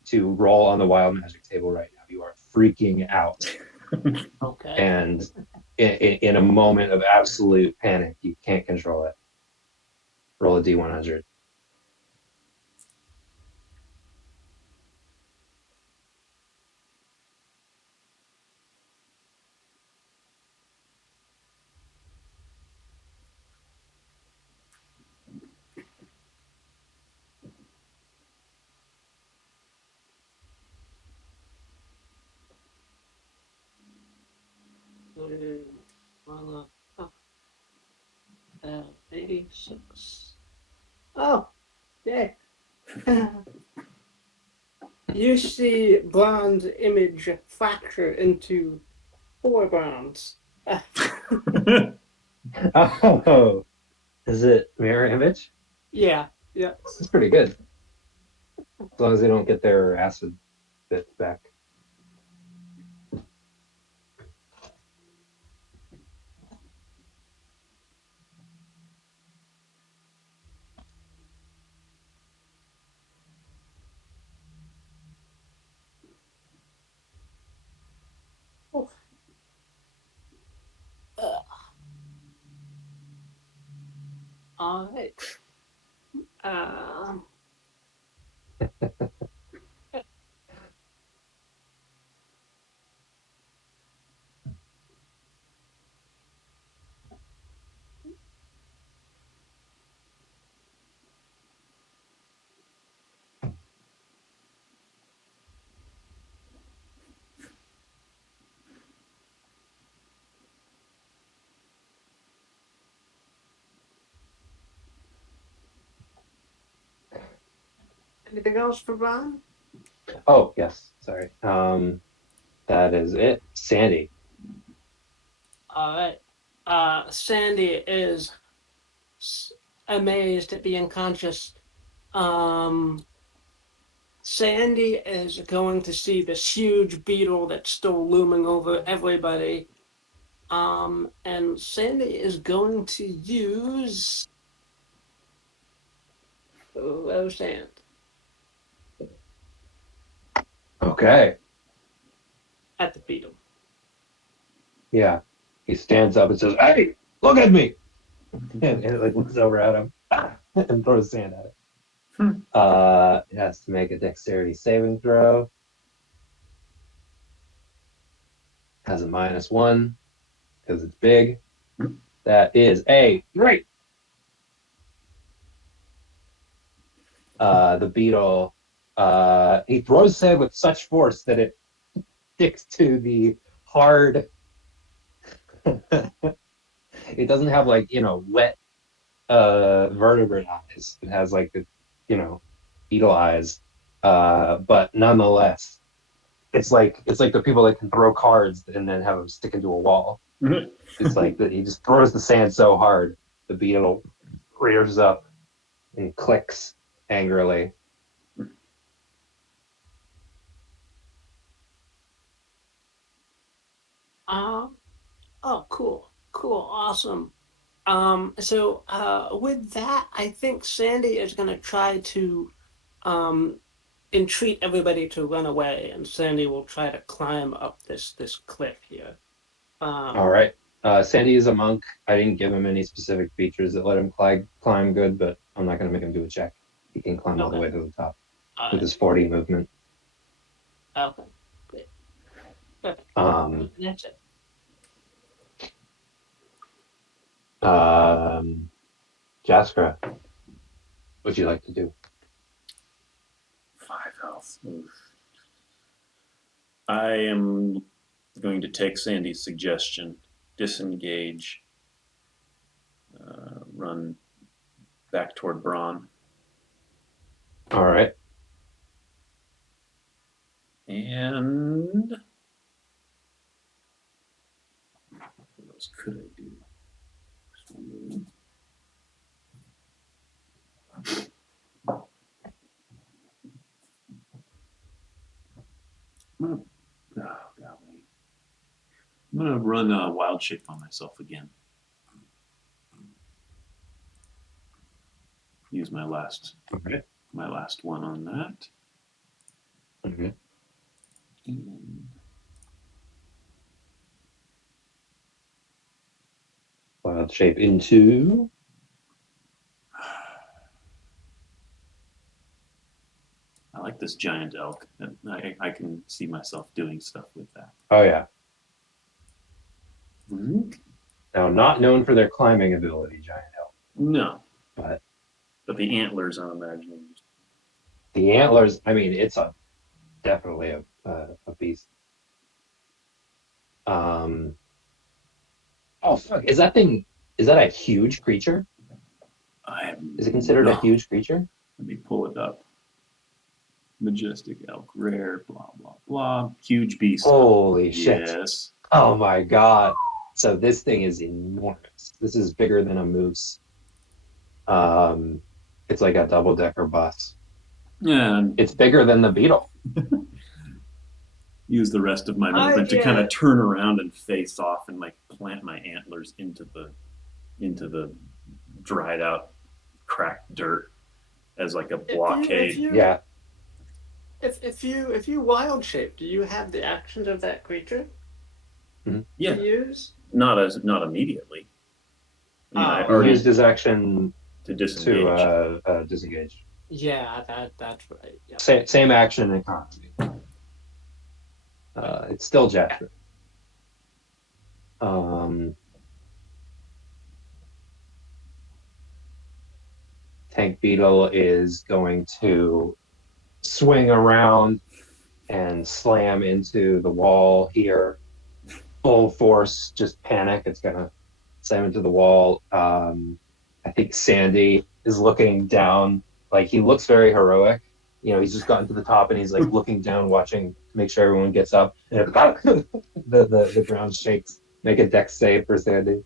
to roll on the wild magic table right now. You are freaking out, Okay. and in a moment of absolute panic, you can't control it. Roll a d100. Oh, 86. Oh, yeah. You see Bran's image fracture into 4 Brans. Oh, is it mirror image? Yeah. That's pretty good. As long as they don't get their acid bit back. All right. Anything else for Bran? Oh, yes. Sorry. That is it. Sandy. All right. Sandy is amazed at being conscious. Sandy is going to see this huge beetle that's still looming over everybody. And Sandy is going to use low sand Okay. at the beetle. Yeah. He stands up and says, "Hey, look at me!" And like looks over at him and throws sand at it. It has to make a dexterity saving throw. Has a -1 because it's big. That is a 3. The beetle, he throws sand with such force that it sticks to the hard. It doesn't have like wet vertebrate eyes. It has like the beetle eyes, but nonetheless, it's like the people that can throw cards and then have them stick into a wall. It's like that he just throws the sand so hard, the beetle rears up and clicks angrily. Oh, cool, awesome. So with that, I think Sandy is gonna try to entreat everybody to run away, and Sandy will try to climb up this cliff here. All right. Sandy is a monk. I didn't give him any specific features that let him climb good, but I'm not going to make him do a check. He can climb all the way to the top with his 40 movement. Okay, great. Perfect. That's it. Jaskra, what would you like to do? 5 health. Oof. I am going to take Sandy's suggestion, disengage, run back toward Bran. All right. And what else could I do? I'm gonna run wild shape on myself again. Use my last one on that. Okay. And Wild shape into. I like this giant elk. I can see myself doing stuff with that. Oh yeah. Mm-hmm. Now, not known for their climbing ability, giant elk. No, But the antlers, I'm imagining. the antlers. I mean, it's definitely a beast. Oh fuck! Is that a huge creature? Is it considered a huge creature? Let me pull it up. Majestic elk, rare, blah blah blah. Huge beast. Holy shit! Yes. Oh my god! So this thing is enormous. This is bigger than a moose. It's like a double-decker bus. Yeah. And It's bigger than the beetle. use the rest of my movement to kind of turn around and face off and like plant my antlers into the dried out, cracked dirt as like a blockade. Yeah. If you wild shape, do you have the actions of that creature Yeah. to use? Not immediately. I mean, I He already used his action to disengage. to disengage. Yeah, that's right. Yeah. Same action economy. It's still Jasper. Tank Beetle is going to swing around and slam into the wall here. Full force, just panic. It's gonna slam into the wall. I think Sandy is looking down, like he looks very heroic. He's just gotten to the top and he's like looking down, watching to make sure everyone gets up. And the ground shakes. Make a dex save for Sandy.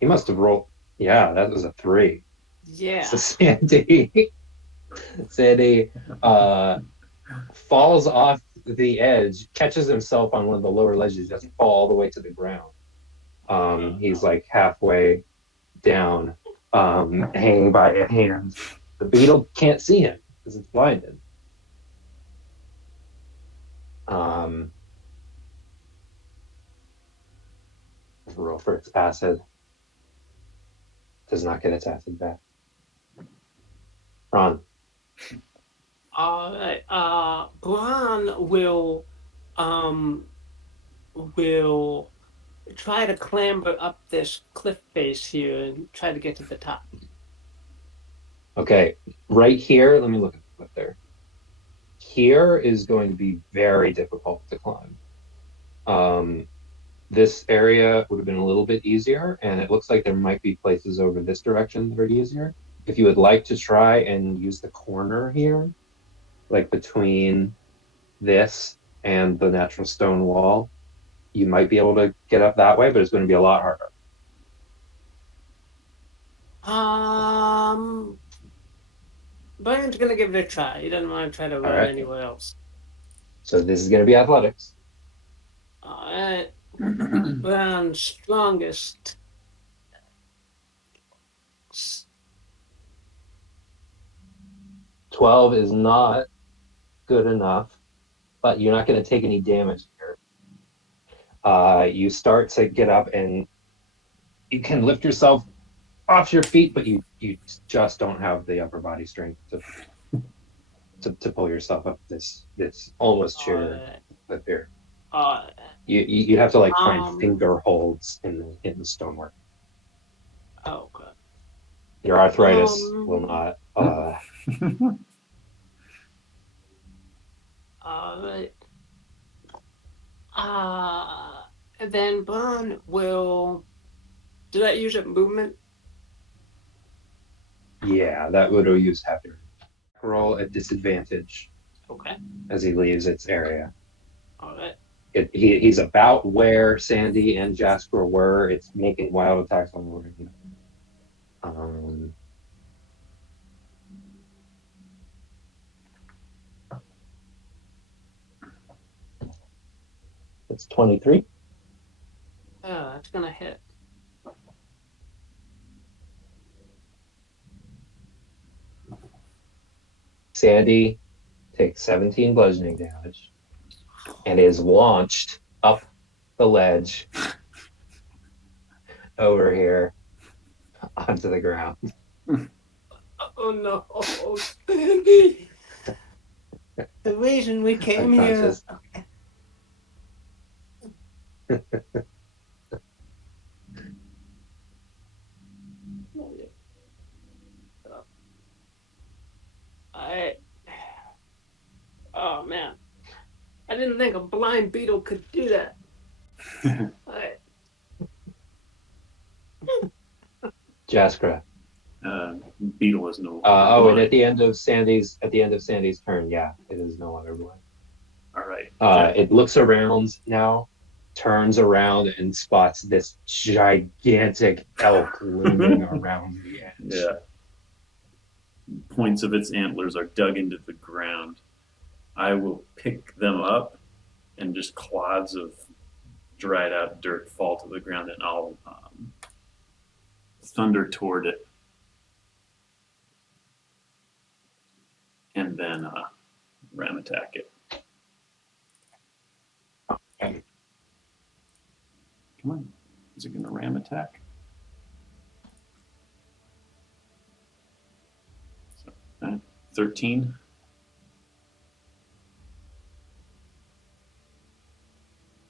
He must have rolled. Yeah, that was a 3. Yeah. So Sandy falls off the edge, catches himself on one of the lower ledges, doesn't fall all the way to the ground. He's like halfway down, hanging by a hand. The beetle can't see him because it's blinded. Roll for its acid. Does not get its acid back. Ron. All right. Bran will try to clamber up this cliff face here and try to get to the top. Okay, right here, let me look at the clip there. Here is going to be very difficult to climb. This area would have been a little bit easier, and it looks like there might be places over this direction that are easier. If you would like to try and use the corner here, like between this and the natural stone wall, you might be able to get up that way, but it's going to be a lot harder. Brian's gonna give it a try. He doesn't want to try to run right. anywhere else. So this is going to be athletics. All right. Brian's strongest. 12 is not good enough, but you're not going to take any damage here. You start to get up and you can lift yourself off your feet, but you just don't have the upper body strength to pull yourself up this almost sheer cliff here. You have to like find finger holds in the stonework. Oh god. Your arthritis will not. Alright. And then Bran will. Did that use a movement? Yeah, that would use hefty. Roll at disadvantage Okay. as he leaves its area. Alright. He's about where Sandy and Jaskra were. It's making wild attacks on him. It's 23. Oh, that's gonna hit. Sandy takes 17 bludgeoning damage and is launched up the ledge over here onto the ground. Oh no. Sandy! The reason we came here. Unconscious. Oh man, I didn't think a blind beetle could do that. Jaskra. Beetle is no. And at the end of Sandy's turn, yeah, it is no longer blind. All right. It looks around now, turns around, and spots this gigantic elk looming around the edge. Yeah. Points of its antlers are dug into the ground. I will pick them up, and just clods of dried out dirt fall to the ground, and I'll thunder toward it. And then ram attack it. Okay. Come on. Is it going to ram attack? So, 13.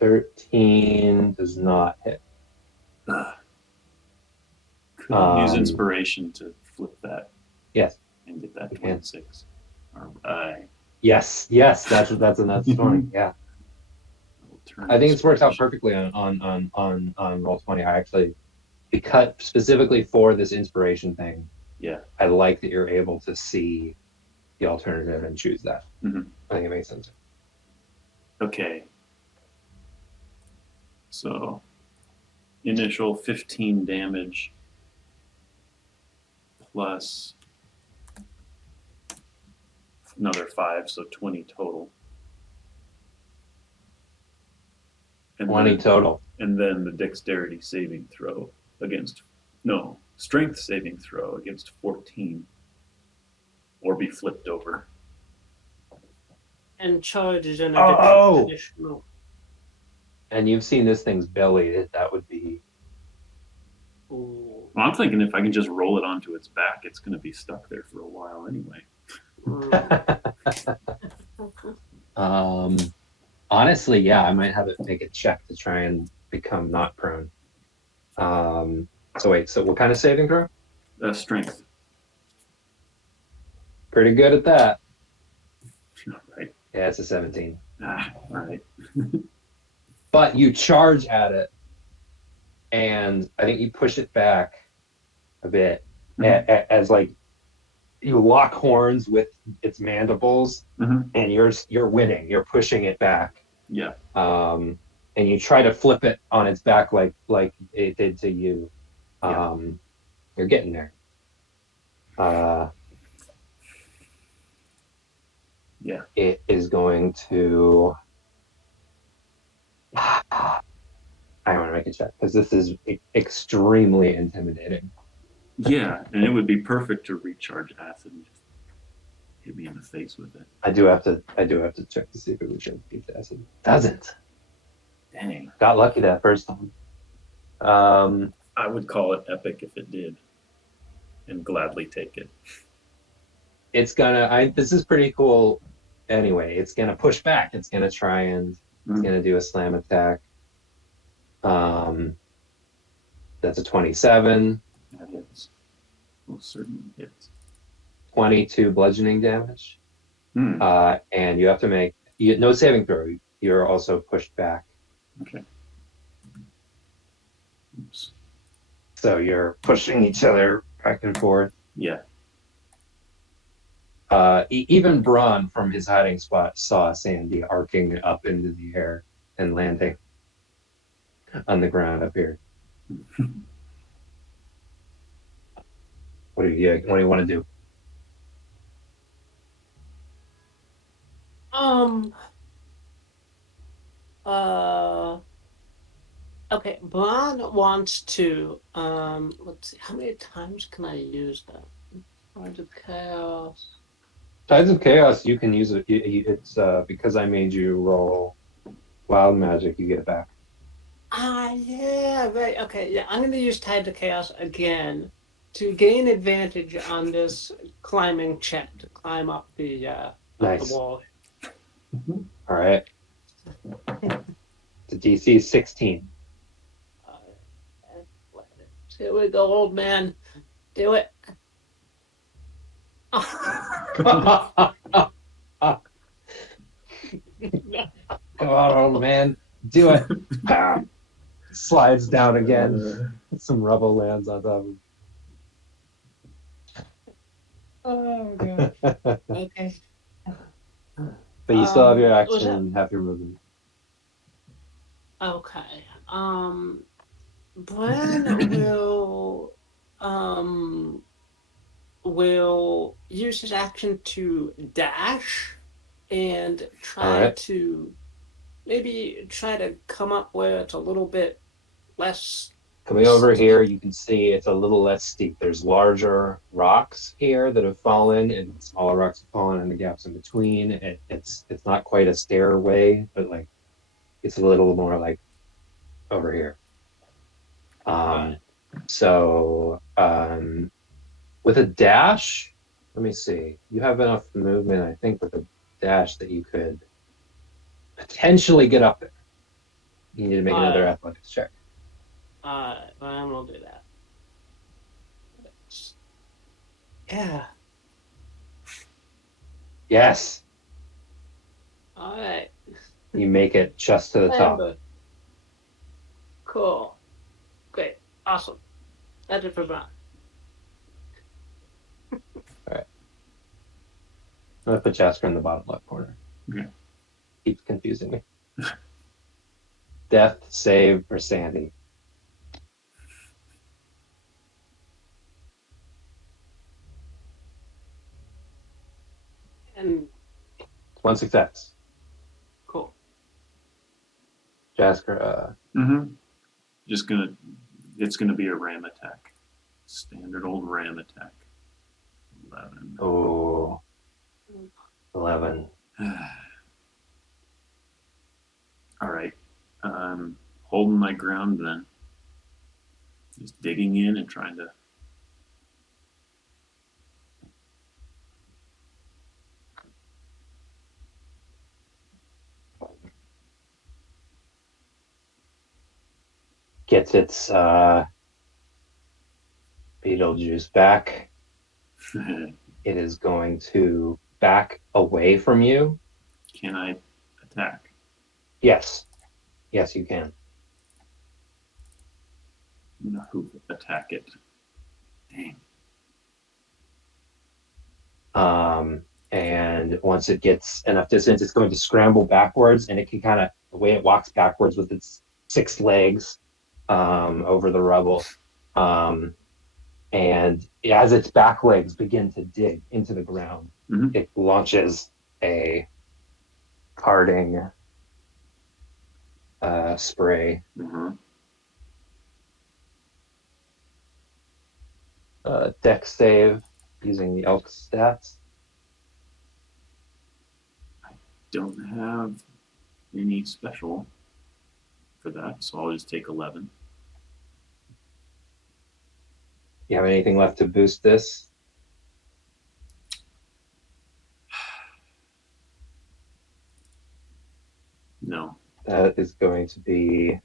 13 does not hit. Could use inspiration to flip that. Yes. And get that 26. All right. Yes, that's enough 20. Yeah. I think it's worked out perfectly on roll 20. I actually, because specifically for this inspiration thing, yeah, I like that you're able to see the alternative and choose that. Mm-hmm. I think it makes sense. Okay. So, initial 15 damage plus another 5, so 20 total. And 20 total. And then the dexterity saving throw against, no, strength saving throw against 14, or be flipped over. And charge is an Oh! additional. And you've seen this thing's belly. That would be. Ooh. Well, I'm thinking if I can just roll it onto its back, it's going to be stuck there for a while anyway. Honestly, yeah, I might have it make a check to try and become not prone. So wait, so what kind of saving throw? Strength. Pretty good at that. Right. Yeah, it's a 17. All right. But you charge at it, and I think you push it back a bit as like you lock horns with its mandibles, and you're winning. You're pushing it back. Yeah. And you try to flip it on its back like it did to you. You're getting there. Yeah. It is going to. I want to make a check because this is extremely intimidating. Yeah, and it would be perfect to recharge acid and just hit me in the face with it. I do have to check to see if it would beat acid. Doesn't. Dang. Got lucky that first time. I would call it epic if it did, and gladly take it. It's gonna. This is pretty cool. Anyway, it's gonna push back. It's gonna try and it's gonna do a slam attack. That's a 27. That hits. Most certainly hits. 22 bludgeoning damage. And you have to make no saving throw. You're also pushed back. Okay. Oops. So you're pushing each other back and forth. Yeah. Even Bran from his hiding spot saw Sandy arcing up into the air and landing on the ground up here. What do you want to do? Okay, Bran wants to, let's see, how many times can I use that? Tides of Chaos. Tides of Chaos, you can use it. It's because I made you roll wild magic, you get it back. Yeah, right. Okay, yeah, I'm going to use Tides of Chaos again to gain advantage on this climbing check to climb up the, up Nice. the wall. All right. The DC is 16. Here we go, old man. Do it. Come on, old man. Do it. Slides down again. Some rubble lands on top of him. Oh, God. Okay. But you still have your was action that- and have your movement. Okay. Bran will use his action to dash and try Alright. to maybe try to come up where it's a little bit less. Coming over here, you can see it's a little less steep. There's larger rocks here that have fallen, and smaller rocks have fallen, and the gaps in between. It's not quite a stairway, but like it's a little more like over here. So with a dash, let me see. You have enough movement, I think, with a dash that you could potentially get up there. You need to make another athletics check. Bran will do that. Yeah. Yes, All right. you make it just to the top. Cool. Great. Awesome. That's it for Bran. I'm gonna put Jaskra in the bottom left corner. Okay. Keeps confusing me. Death, save, or Sandy. And One success. cool. Jaskra, It's gonna be a ram attack. Standard old ram attack. 11. Oh, 11. All right. Holding my ground then. Just digging in and trying to. Gets its Beetlejuice back. It is going to back away from you. Can I attack? Yes. Yes, you can. No, who attack it? Dang. And once it gets enough distance, it's going to scramble backwards, and it can kind of, the way it walks backwards with its 6 legs over the rubble. And as its back legs begin to dig into the ground, it launches a parting spray. Deck save using the elk stats. Don't have any special for that, so I'll just take 11. You have anything left to boost this? No. That is going to be.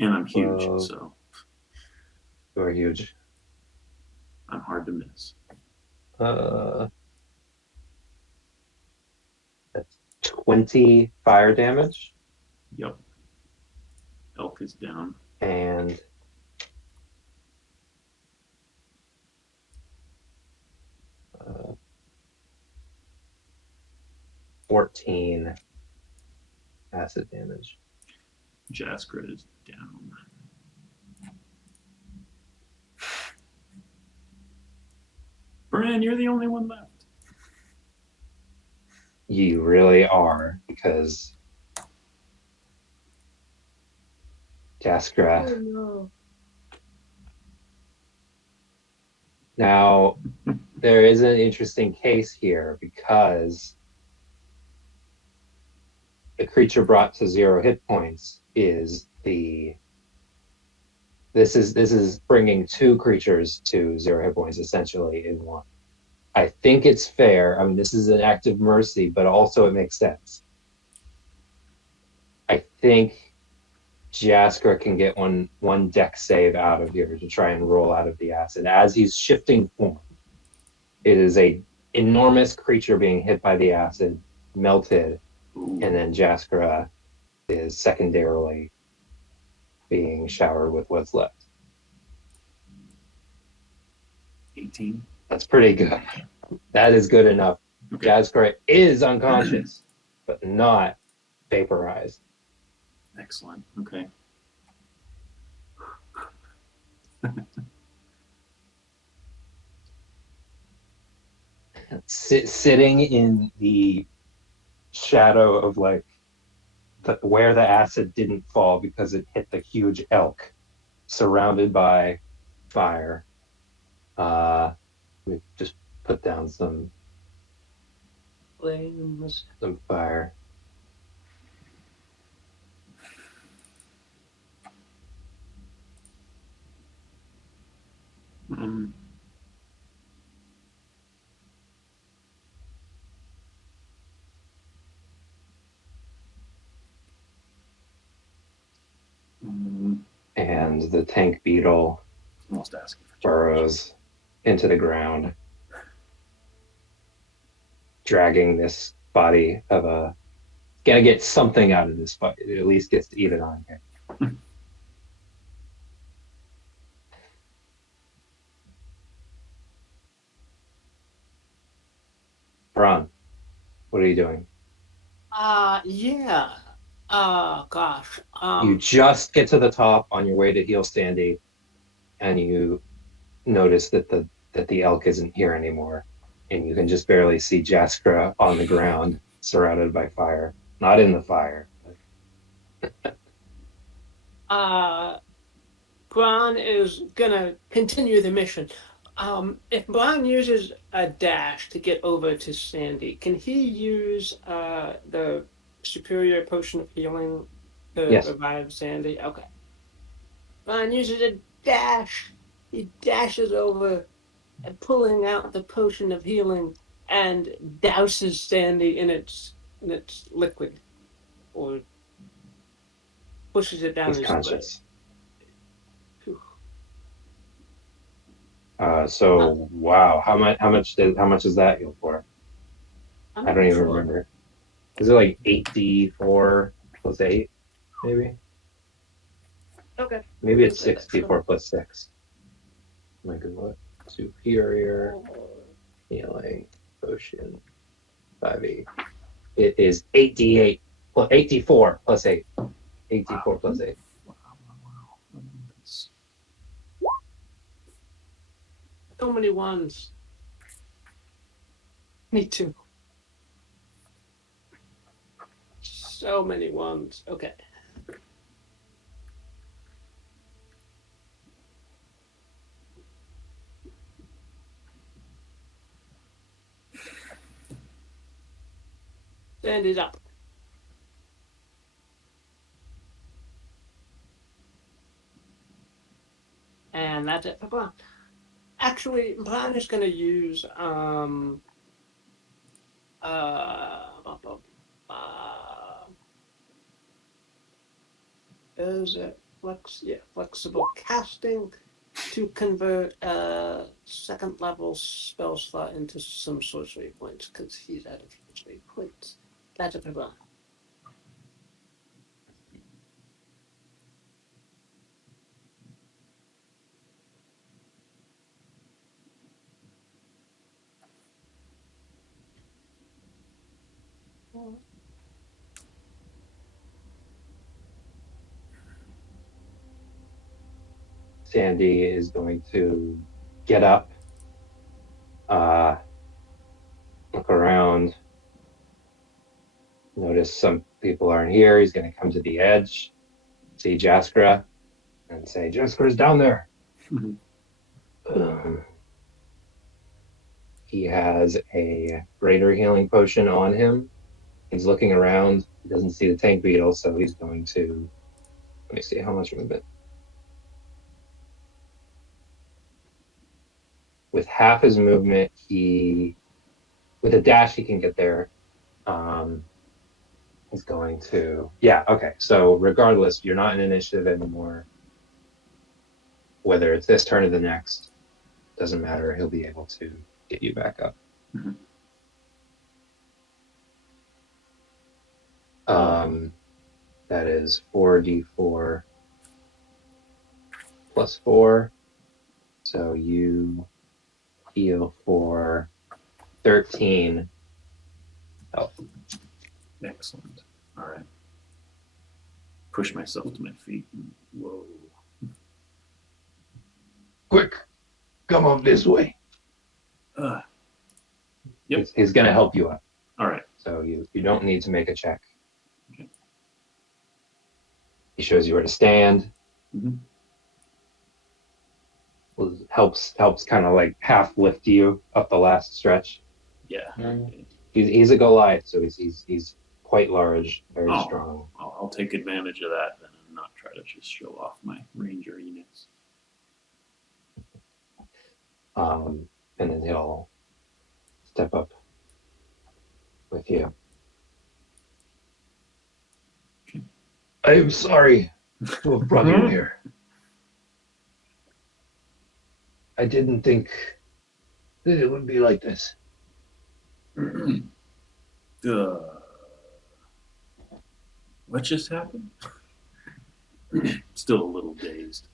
And I'm huge, Whoa. so You're huge. I'm hard to miss. That's 20 fire damage. Yep. Elk is down. And 14 acid damage. Jaskra is down. Bran, you're the only one left. You really are, because Jaskra. Oh no. Now, there is an interesting case here, because the creature brought to 0 hit points is the. This is bringing 2 creatures to 0 hit points essentially in one. I think it's fair. I mean, this is an act of mercy, but also it makes sense. I think Jaskra can get one deck save out of here to try and roll out of the acid. As he's shifting form, it is a enormous creature being hit by the acid, melted, and then Jaskra is secondarily being showered with what's left. 18. That's pretty good. That is good enough. Okay. Jaskra is unconscious, but not vaporized. Excellent. Okay. Sitting in the shadow of where the acid didn't fall because it hit the huge elk, surrounded by fire. Let me just put down some Flames. fire. And the tank beetle Almost asking for burrows into the ground, dragging this body of a. Gotta get something out of this fight. It at least gets to eat it on here. Bran, what are you doing? Yeah. Gosh. You just get to the top on your way to heal Sandy, and you notice that the elk isn't here anymore, and you can just barely see Jaskra on the ground, surrounded by fire. Not in the fire. Bran is gonna continue the mission. If Bran uses a dash to get over to Sandy, can he use the superior potion of healing to Yes. revive Sandy? Okay. Bran uses a dash. He dashes over and pulling out the potion of healing and douses Sandy in its liquid, or pushes it down He's his conscious. throat. So wow, how much does that heal for? I'm I don't not even sure. remember. Is it like 8d4 plus 8, maybe? Okay. Maybe it's Okay, 6d4 plus 6. My good look. Superior healing potion 5e. It is 8d8 plus 8d4 plus 8. 8d4 plus 8. Wow. That's- So many ones. Me too. So many ones. Okay. Sandy's up. And that's it for Bran. Actually, Bran is going to use is it flexible casting to convert a second level spell slot into some sorcery points because he's out of sorcery points. That's it for Bran. Sandy is going to get up, look around, notice some people aren't here. He's going to come to the edge, see Jaskra, and say, Jaskra's down there. He has a greater healing potion on him. He's looking around. He doesn't see the tank beetle, so he's going to, let me see how much movement. With half his movement, with a dash, he can get there. He's going to, okay. So regardless, you're not in initiative anymore. Whether it's this turn or the next, doesn't matter. He'll be able to get you back up. Mhm. That is 4d4 plus 4. So you heal for 13 health. Excellent. All right. Push myself to my feet. Whoa. Quick, come up this way. Yep. He's going to help you up. All right. So you don't need to make a check. Okay. He shows you where to stand. Mhm. Helps kind of like half lift you up the last stretch. Yeah. He's a Goliath, so he's quite large, very Oh. strong. I'll take advantage of that then and not try to just show off my ranger units. And then he'll step up with you. I'm sorry to have brought you here. I didn't think that it would be like this. What just happened? Still a little dazed.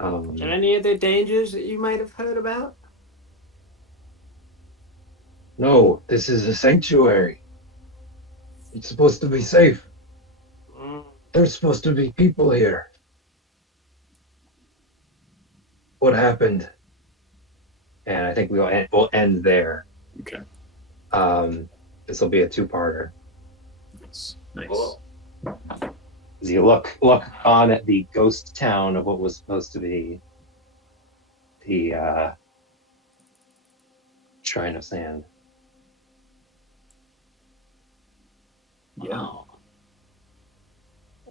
Are there any other dangers that you might have heard about? No, this is a sanctuary. It's supposed to be safe. There's supposed to be people here. What happened? And I think we'll end there. Okay. This will be a two-parter. That's nice. Cool. as you look on at the ghost town of what was supposed to be the Shrine of Sand. Yeah. Wow.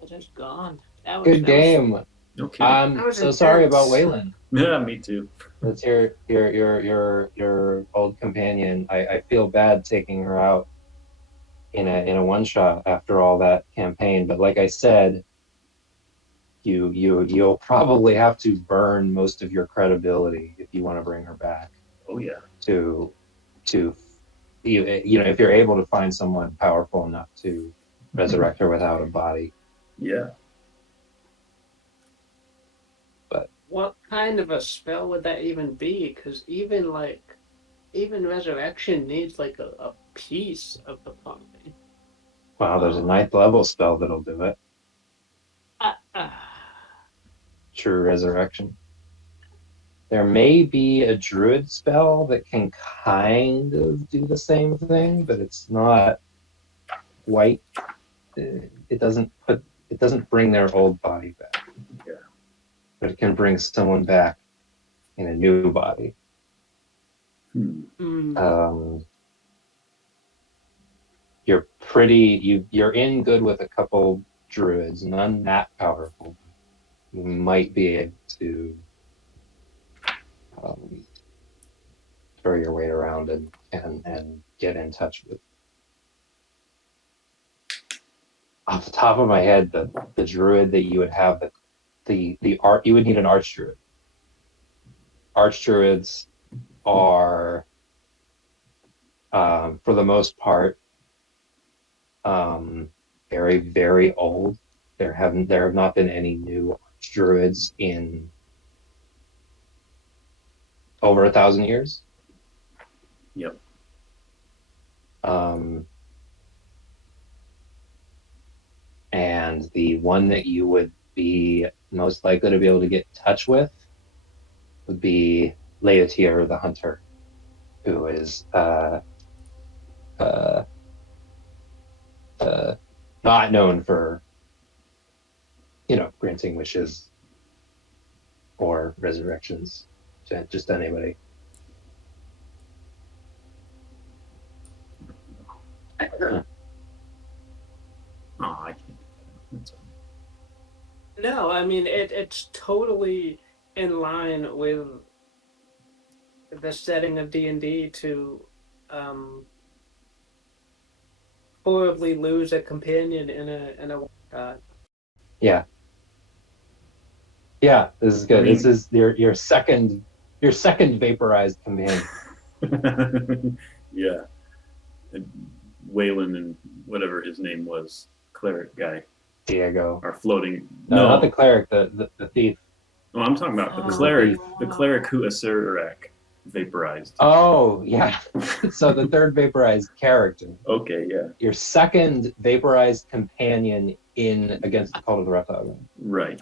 It is gone. That was, Good game. Okay. I'm That was so sorry about intense. Waylon. Yeah, me too. That's your old companion. I feel bad taking her out in a one shot after all that campaign, but like I said, you'll probably have to burn most of your credibility if you want to bring her back Oh yeah. to you know, if you're able to find someone powerful enough to resurrect her without a body. Yeah. What kind of a spell would that even be? Because even resurrection needs like a piece of the body. Wow, there's a 9th level spell that'll do it. Uh, True resurrection. There may be a druid spell that can kind of do the same thing, but it's not quite. It doesn't bring their old body back. Yeah. But it can bring someone back in a new body. mm, You're in good with a couple druids, none that powerful. You might be able to throw your weight around and get in touch with. Off the top of my head, the druid that you would have you would need an archdruid. Archdruids are for the most part very, very old. There have not been any new druids in over 1,000 years. Yep. And the one that you would be most likely to be able to get in touch with would be Laotier the Hunter, who is not known for, granting wishes or resurrections to just anybody. Oh, I can't. That's all. no, I mean it's totally in line with the setting of D&D to horribly lose a companion in a Yeah, this is good. I mean- This is your second vaporized companion. Yeah. And Waylon and whatever his name was, cleric guy, Diego. are floating. No, not the cleric, the thief. No, I'm talking about the Oh. cleric. The cleric who Acerak vaporized. Oh, yeah. So the third vaporized character. Okay, yeah. Your second vaporized companion in Against the Cult of the Reptile. Right.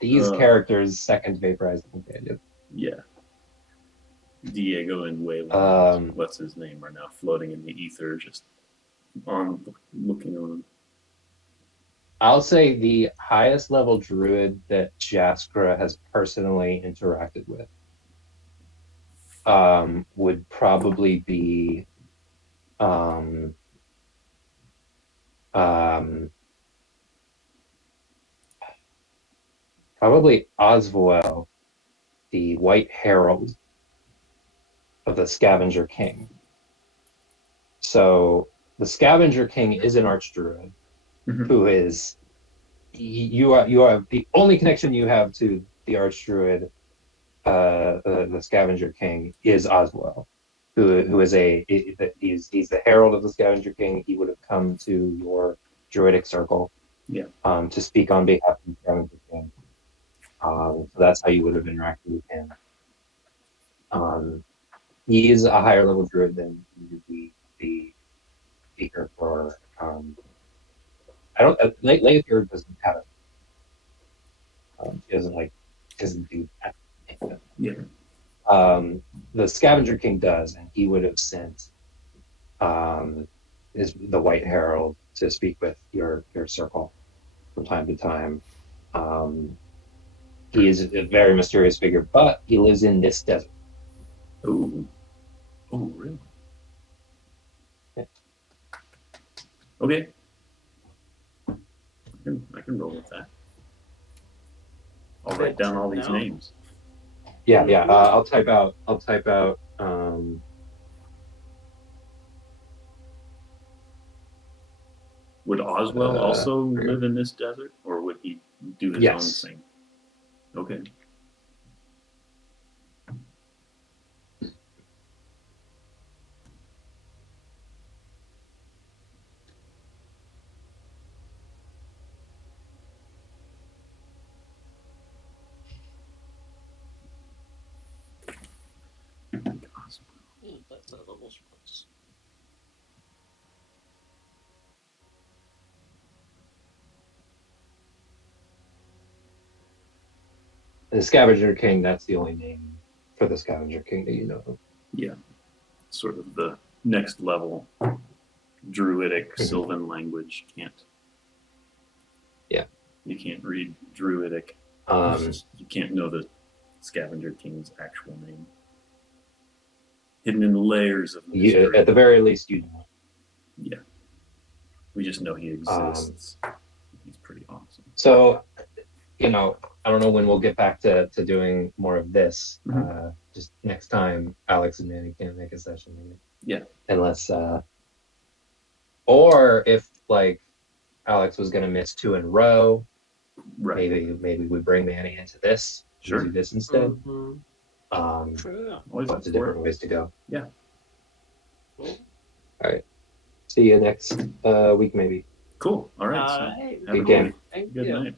These characters' second vaporized companion. Yeah. Diego and Waylon, what's his name, are now floating in the ether, just looking on. I'll say the highest level druid that Jaskra has personally interacted with would probably be probably Oswell, the White Herald of the Scavenger King. So the Scavenger King is an archdruid who is you have the only connection you have to the archdruid, the Scavenger King, is Oswell, who is he's the herald of the Scavenger King. He would have come to your druidic circle, to speak on behalf of the Scavenger King. So that's how you would have interacted with him. He is a higher level druid than the speaker for. I don't. Laotier doesn't have it. He doesn't do that. Yeah. The Scavenger King does, and he would have sent the White Herald to speak with your circle from time to time. He is a very mysterious figure, but he lives in this desert. Oh. Oh, really? Yeah. Okay. I can roll with that. I'll write down all these No. names. Yeah, yeah. I'll type out. Would Oswell also here. live in this desert, or would he do his Yes. own thing? Okay. That's a little space. The Scavenger King. That's the only name for the Scavenger King that you know of. Yeah. Sort of the next level druidic Sylvan language. Yeah. You can't read druidic. You can't know the Scavenger King's actual name. Hidden in the layers of mystery. At the very least, you know. Yeah. We just know he exists. He's pretty awesome. So, I don't know when we'll get back to doing more of this. Just next time, Alex and Manny can make a session. Maybe. Yeah. Unless, or if like Alex was gonna miss 2 in a row, Right. maybe we bring Manny into this. Sure. Do this instead. Mm-hmm. Sure. Always up Lots of for different it. ways to go. Yeah. Cool. All right. See you next week, maybe. Cool. All right. All So right. have a Good good game. night. Thank Good you. night.